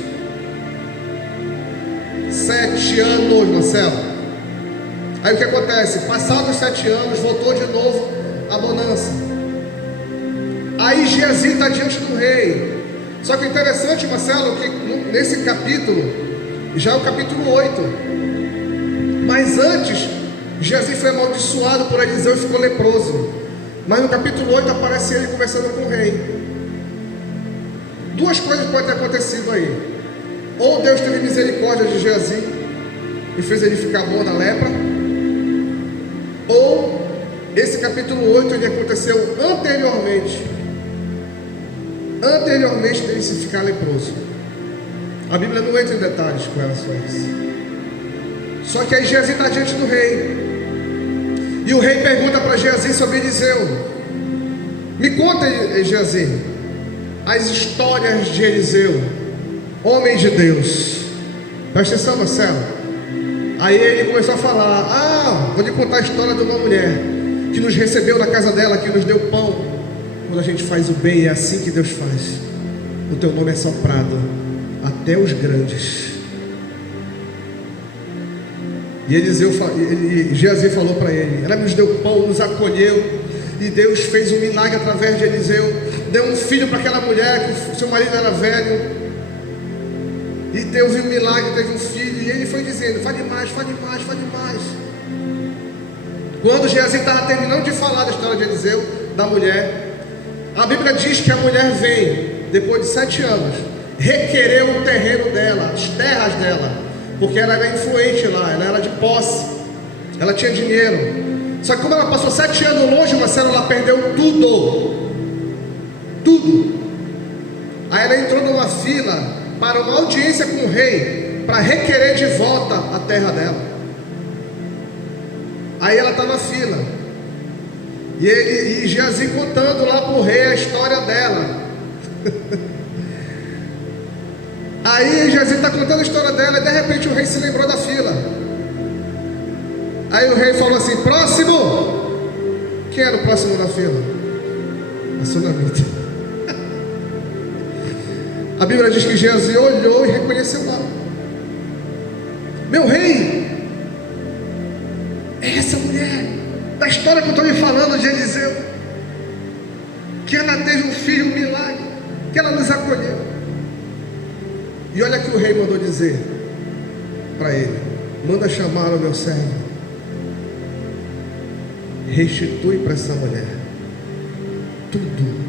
7 anos, Marcelo. Aí o que acontece? Passados os 7 anos, voltou de novo a bonança. Aí Geazi está diante do rei. Só que interessante, Marcelo, que nesse capítulo, já é o capítulo 8. Mas antes, Geazi foi amaldiçoado por Eliseu e ficou leproso. Mas no capítulo 8 aparece ele conversando com o rei. 2 coisas podem ter acontecido aí. Ou Deus teve misericórdia de Geazi e fez ele ficar bom da lepra, ou esse capítulo 8 ele aconteceu anteriormente dele se ficar leproso. A Bíblia não entra em detalhes com relação a isso. Só que aí Geazi está diante do rei, e o rei pergunta para Geazi sobre Eliseu. Me conta, Geazi, as histórias de Eliseu, homem de Deus. Presta atenção, Marcelo. Aí ele começou a falar: vou lhe contar a história de uma mulher que nos recebeu na casa dela, que nos deu pão. Quando a gente faz o bem, é assim que Deus faz. O teu nome é soprado até os grandes. E Geazi falou para ele: ela nos deu pão, nos acolheu, e Deus fez um milagre através de Eliseu. Deu um filho para aquela mulher, que seu marido era velho, e Deus viu um milagre, teve um filho. E ele foi dizendo: fale mais, fale mais, fale mais. Quando Geazi estava terminando de falar da história de Eliseu, da mulher, a Bíblia diz que a mulher vem, depois de 7 anos, requerer o terreno dela, as terras dela, porque ela era influente lá, ela era de posse, ela tinha dinheiro. Só que como ela passou 7 anos longe, Marcelo, ela perdeu tudo. Aí ela entrou numa fila para uma audiência com o rei, para requerer de volta a terra dela. Aí ela está na fila, e Geazi contando lá para o rei a história dela. Aí Geazi está contando a história dela, e de repente o rei se lembrou da fila. Aí o rei falou assim: próximo. Quem era o próximo da fila? A Sunamita. A Bíblia diz que Geazi olhou e reconheceu lá: meu rei, é essa mulher da história que eu estou lhe falando de Eliseu, que ela teve um filho, um milagre, que ela nos acolheu. E olha que o rei mandou dizer para ele: manda chamar o meu servo, restitui para essa mulher tudo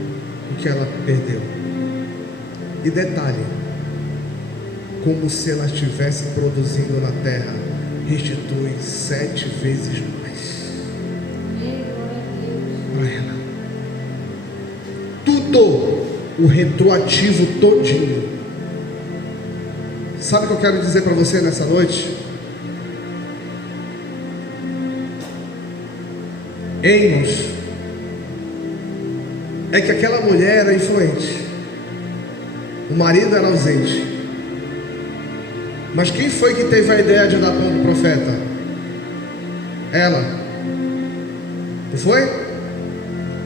o que ela perdeu. E detalhe, como se ela estivesse produzindo na terra, restitui 7 vezes mais para ela. Tudo, o retroativo todinho. Sabe o que eu quero dizer para você nessa noite? Amos é que aquela mulher era influente, o marido era ausente, mas quem foi que teve a ideia de dar pão para o profeta? Ela, não foi?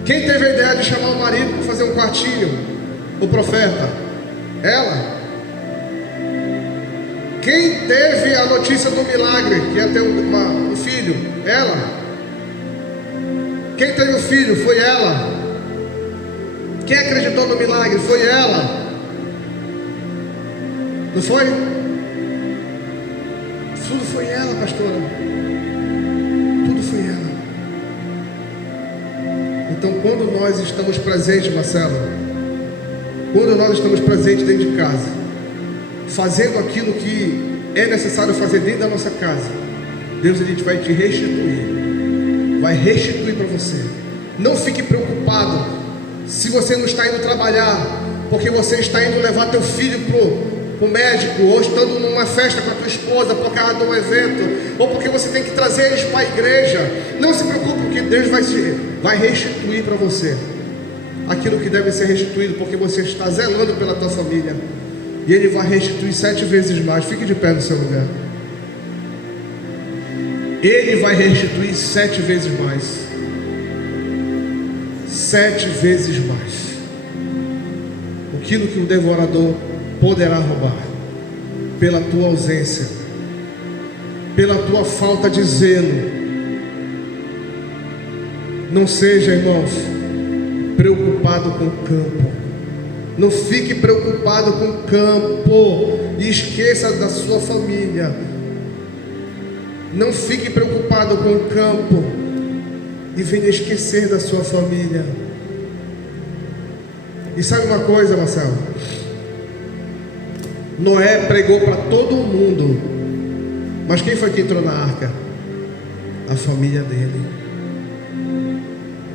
Quem teve a ideia de chamar o marido para fazer um quartinho? O profeta. Ela. Quem teve a notícia do milagre, que ia ter um filho? Ela. Quem teve o filho? Foi ela. Quem acreditou no milagre? Foi ela. Não foi? Tudo foi ela, pastora. Tudo foi ela. Então, quando nós estamos presentes, Marcelo, quando nós estamos presentes dentro de casa, fazendo aquilo que é necessário fazer dentro da nossa casa, Deus, ele vai te restituir. Vai restituir para você. Não fique preocupado se você não está indo trabalhar, porque você está indo levar teu filho pro médico, ou estando numa festa com a tua esposa por causa de um evento, ou porque você tem que trazer eles para a igreja. Não se preocupe, porque Deus vai restituir para você aquilo que deve ser restituído, porque você está zelando pela tua família, e Ele vai restituir 7 vezes mais. Fique de pé no seu lugar. Ele vai restituir 7 vezes mais. 7 vezes mais. Aquilo que o devorador poderá roubar, pela tua ausência, pela tua falta de zelo. Não seja, irmãos, preocupado com o campo. Não fique preocupado com o campo e esqueça da sua família. Não fique preocupado com o campo e venha esquecer da sua família. E sabe uma coisa, Marcelo? Noé pregou para todo mundo, mas quem foi que entrou na arca? A família dele.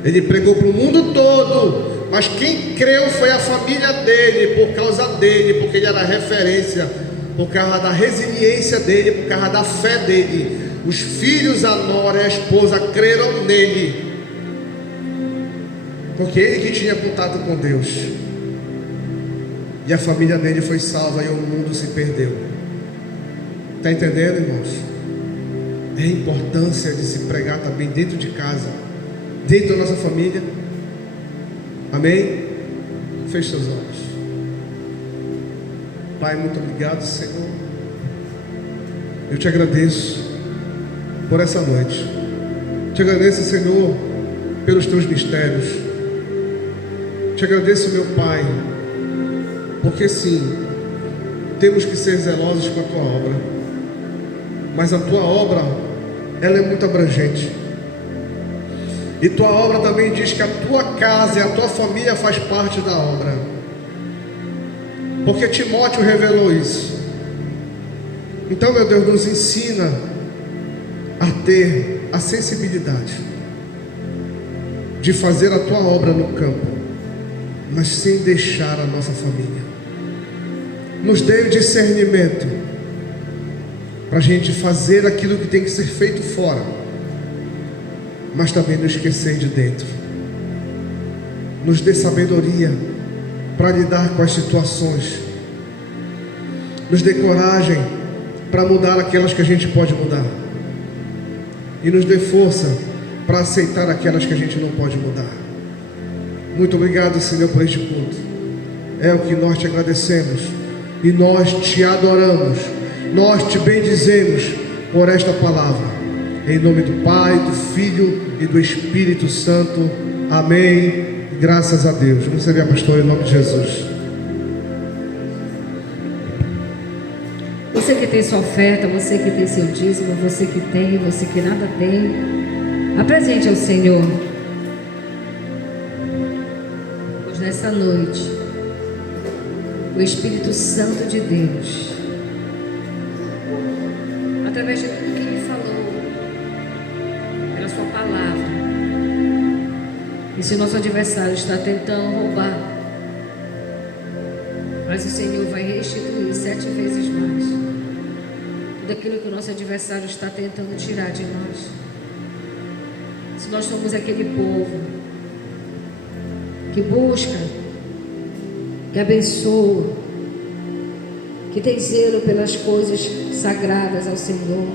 Ele pregou para o mundo todo, mas quem creu foi a família dele, por causa dele, porque ele era referência, por causa da resiliência dele, por causa da fé dele. Os filhos, a nora e a esposa creram nele, porque ele que tinha contato com Deus, e a família dele foi salva e o mundo se perdeu. Está entendendo, irmãos? É a importância de se pregar também dentro de casa, dentro da nossa família. Amém? Feche seus olhos. Pai, muito obrigado, Senhor. Eu te agradeço por essa noite. Te agradeço, Senhor, pelos teus mistérios. Te agradeço, meu Pai, porque sim, temos que ser zelosos com a tua obra, mas a tua obra, ela é muito abrangente, e tua obra também diz que a tua casa e a tua família faz parte da obra, porque Timóteo revelou isso. Então, meu Deus, nos ensina a ter a sensibilidade de fazer a tua obra no campo, mas sem deixar a nossa família. Nos dê o discernimento para a gente fazer aquilo que tem que ser feito fora, mas também não esquecer de dentro. Nos dê sabedoria para lidar com as situações. Nos dê coragem para mudar aquelas que a gente pode mudar, e nos dê força para aceitar aquelas que a gente não pode mudar. Muito obrigado, Senhor, por este culto. É o que nós te agradecemos, e nós te adoramos, nós te bendizemos por esta palavra, em nome do Pai, do Filho e do Espírito Santo. Amém. Graças a Deus. Vamos servir a pastora em nome de Jesus. Você que tem sua oferta, você que tem seu dízimo, você que tem, você que nada tem, apresente ao Senhor. Pois nessa noite o Espírito Santo de Deus, através de tudo que Ele falou, pela Sua palavra. E se nosso adversário está tentando roubar, mas o Senhor vai restituir 7 vezes mais tudo aquilo que o nosso adversário está tentando tirar de nós. Se nós somos aquele povo que busca, que abençoa, que tem zelo pelas coisas sagradas ao Senhor,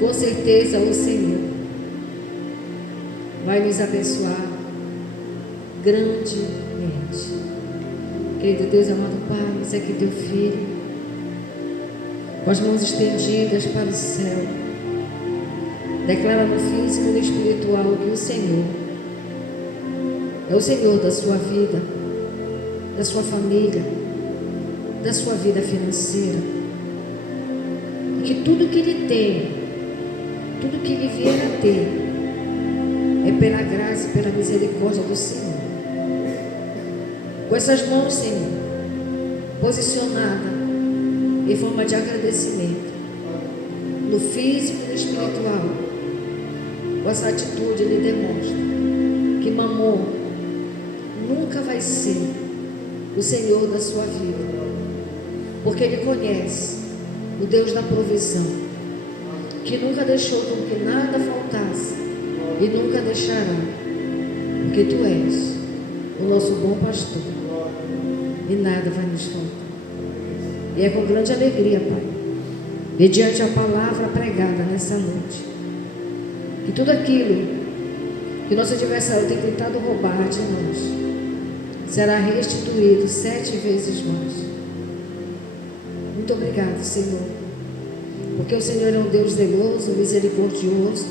com certeza o Senhor vai nos abençoar grandemente. Querido Deus, amado Pai, você é aqui teu filho, com as mãos estendidas para o céu, declara no físico e no espiritual que o Senhor é o Senhor da sua vida, da sua família, da sua vida financeira, e que tudo que Ele tem, tudo que Ele vier a ter, é pela graça e pela misericórdia do Senhor. Com essas mãos, Senhor, posicionadas em forma de agradecimento, no físico e no espiritual, com essa atitude Ele demonstra que Mamon nunca vai ser o Senhor da sua vida, porque Ele conhece o Deus da provisão, que nunca deixou com que nada faltasse e nunca deixará, porque Tu és o nosso bom pastor e nada vai nos faltar. E é com grande alegria, Pai, mediante a palavra pregada nessa noite, que tudo aquilo que nosso adversário tem tentado roubar de nós será restituído 7 vezes mais. Muito obrigado, Senhor, porque o Senhor é um Deus zeloso, misericordioso,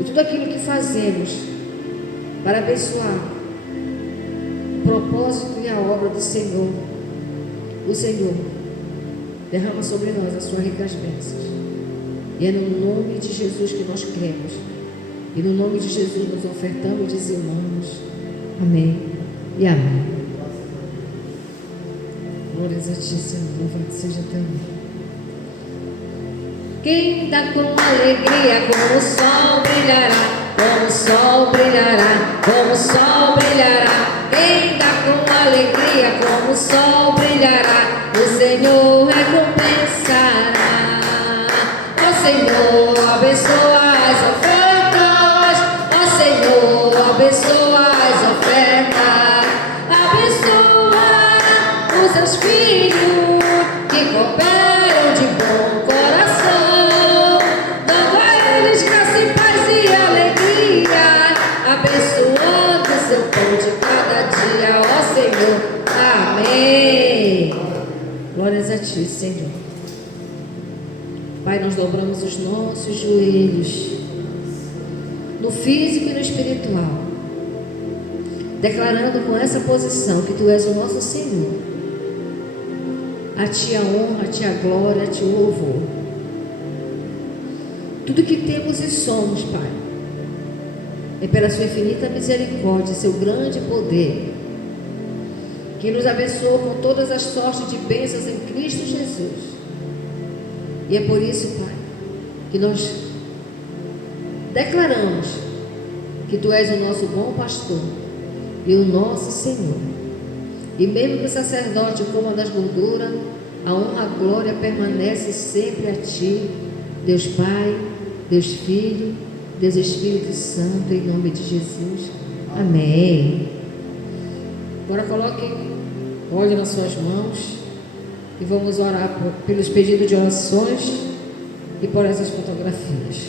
e tudo aquilo que fazemos para abençoar o propósito e a obra do Senhor, o Senhor derrama sobre nós as suas ricas bênçãos. E é no nome de Jesus que nós cremos, e no nome de Jesus nos ofertamos e dizimamos. Amém e amém. Glórias a Ti, Senhor, louvado seja Teu nome. Quem dá com alegria, como o sol brilhará, como o sol brilhará, como o sol brilhará. Quem dá com alegria, como o sol brilhará, o Senhor recompensará. Ó Senhor, abençoa as ofertas, ó Senhor, abençoa as ofertas, abençoa os teus filhos que cooperam de bom coração, dando a eles graça e paz e alegria, abençoando o seu pão de cada dia, ó Senhor. Amém. Glórias a Ti, Senhor. Pai, nós dobramos os nossos joelhos, no físico e no espiritual, declarando com essa posição que Tu és o nosso Senhor. A Ti a honra, a Ti a glória, a Ti o louvor. Tudo que temos e somos, Pai, é pela Sua infinita misericórdia, Seu grande poder, que nos abençoou com todas as sortes de bênçãos em Cristo Jesus. E é por isso, Pai, que nós declaramos que Tu és o nosso bom pastor e o nosso Senhor. E mesmo que o sacerdote coma das gorduras, a honra, a glória permanece sempre a Ti, Deus Pai, Deus Filho, Deus Espírito Santo, em nome de Jesus. Amém. Agora coloque óleo nas suas mãos e vamos orar pelos pedidos de orações e por essas fotografias.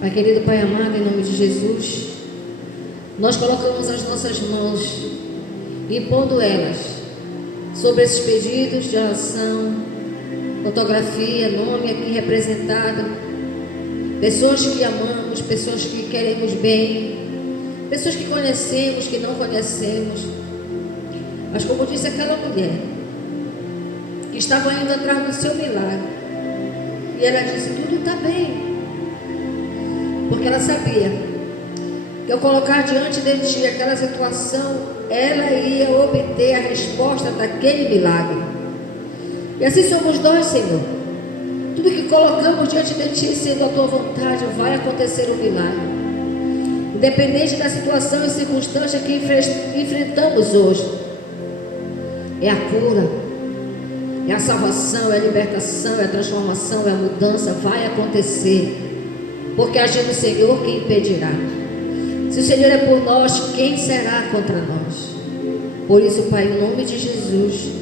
Pai querido, Pai amado, em nome de Jesus, nós colocamos as nossas mãos, impondo elas sobre esses pedidos de oração, fotografia, nome aqui representado, pessoas que amamos, pessoas que queremos bem, pessoas que conhecemos, que não conhecemos. Mas como disse aquela mulher que estava indo atrás do seu milagre, e ela disse: tudo está bem, porque ela sabia que ao colocar diante de Ti aquela situação ela ia obter a resposta daquele milagre. E assim somos nós, Senhor. Tudo que colocamos diante de Ti, sendo a Tua vontade, vai acontecer um milagre. Independente da situação e circunstância que enfrentamos hoje, é a cura, é a salvação, é a libertação, é a transformação, é a mudança, vai acontecer, porque agindo o Senhor, quem impedirá? Se o Senhor é por nós, quem será contra nós? Por isso, Pai, em nome de Jesus,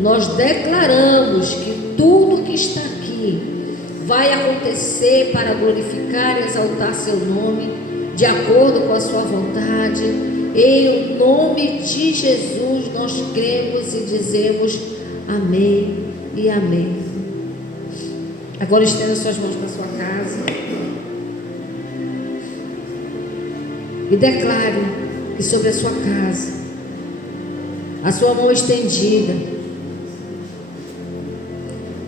nós declaramos que tudo que está aqui vai acontecer para glorificar e exaltar Seu nome, de acordo com a Sua vontade. Em nome de Jesus nós cremos e dizemos amém e amém. Agora estenda suas mãos para a sua casa e declare que sobre a sua casa, a sua mão estendida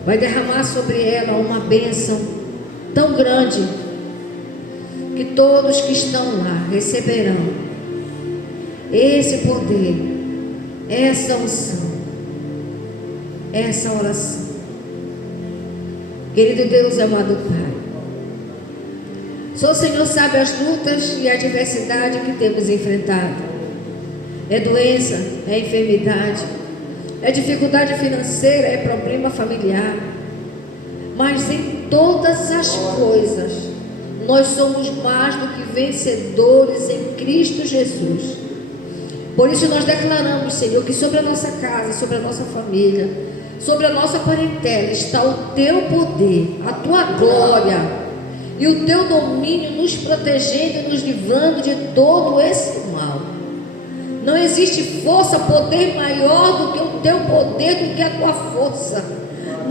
vai derramar sobre ela uma bênção tão grande que todos que estão lá receberão esse poder, essa unção, essa oração. Querido Deus, amado Pai, só o Senhor sabe as lutas e a adversidade que temos enfrentado. É doença, é enfermidade, é dificuldade financeira, é problema familiar. Mas em todas as coisas, nós somos mais do que vencedores em Cristo Jesus. Por isso nós declaramos, Senhor, que sobre a nossa casa, sobre a nossa família, sobre a nossa parentela está o Teu poder, a Tua glória e o Teu domínio nos protegendo e nos livrando de todo esse mal. Não existe força, poder maior do que o Teu poder, do que a Tua força.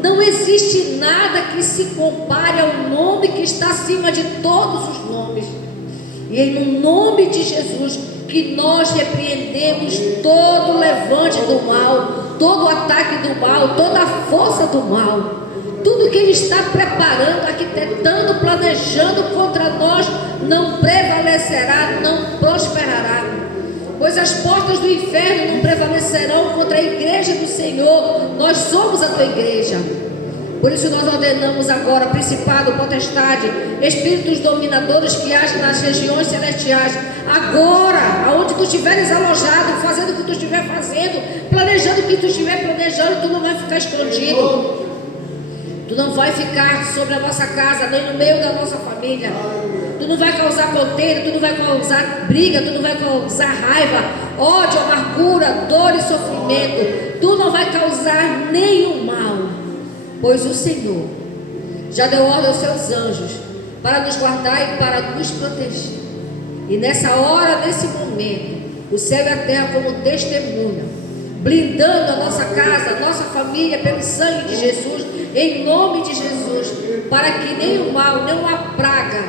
Não existe nada que se compare ao nome que está acima de todos os nomes. E é no nome de Jesus que nós repreendemos todo levante do mal, todo ataque do mal, toda a força do mal. Tudo que ele está preparando, arquitetando, planejando contra nós não prevalecerá, não prosperará. Pois as portas do inferno não prevalecerão contra a igreja do Senhor. Nós somos a Tua igreja. Por isso nós ordenamos agora, principado, potestade, espíritos dominadores que agem nas regiões celestiais, agora, aonde tu estiveres alojado, fazendo o que tu estiver fazendo, planejando o que tu estiver planejando, tu não vai ficar escondido. Tu não vai ficar sobre a nossa casa, nem no meio da nossa família. Tu não vai causar ponteiro, tu não vai causar briga, tu não vai causar raiva, ódio, amargura, dor e sofrimento. Tu não vai causar nenhum mal. Pois o Senhor já deu ordem aos seus anjos para nos guardar e para nos proteger. E nessa hora, nesse momento, o céu e a terra como testemunha, blindando a nossa casa, a nossa família pelo sangue de Jesus, em nome de Jesus, para que nenhum mal, nenhuma praga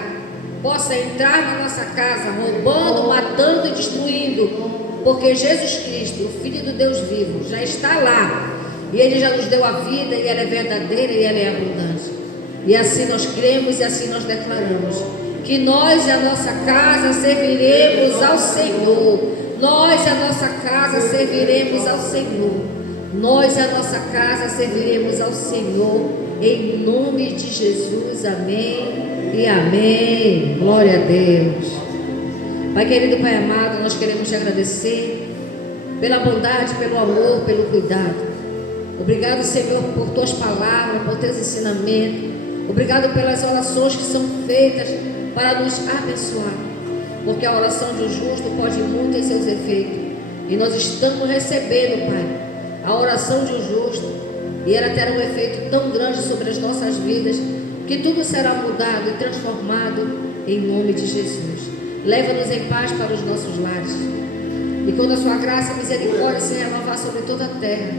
possa entrar na nossa casa, roubando, matando e destruindo, porque Jesus Cristo, o Filho do Deus vivo, já está lá. E Ele já nos deu a vida, e ela é verdadeira, e ela é abundante. E assim nós cremos, e assim nós declaramos que nós e a nossa casa serviremos ao Senhor. Nós e a nossa casa serviremos ao Senhor. Nós e a nossa casa serviremos ao Senhor. Em nome de Jesus, amém e amém. Glória a Deus. Pai querido, Pai amado, nós queremos te agradecer pela bondade, pelo amor, pelo cuidado. Obrigado, Senhor, por Tuas palavras, por Teus ensinamentos. Obrigado pelas orações que são feitas para nos abençoar. Porque a oração de um justo pode muito em seus efeitos. E nós estamos recebendo, Pai, a oração de um justo. E ela terá um efeito tão grande sobre as nossas vidas, que tudo será mudado e transformado em nome de Jesus. Leva-nos em paz para os nossos lares. E quando a Sua graça e misericórdia se renovar sobre toda a terra,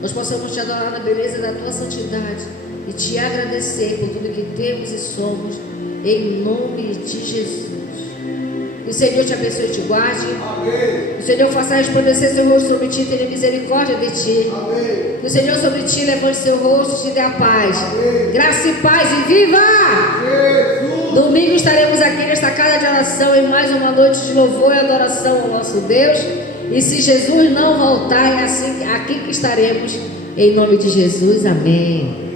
nós possamos Te adorar na beleza da Tua santidade e Te agradecer por tudo que temos e somos, em nome de Jesus. Que o Senhor te abençoe e te guarde. Amém. Que o Senhor faça resplandecer seu rosto sobre ti e tenha misericórdia de ti. Amém. Que o Senhor sobre ti levante seu rosto e te dê a paz. Amém. Graça e paz e viva! Jesus. Domingo estaremos aqui nesta casa de oração em mais uma noite de louvor e adoração ao nosso Deus. E se Jesus não voltar, é assim, aqui que estaremos. Em nome de Jesus, amém.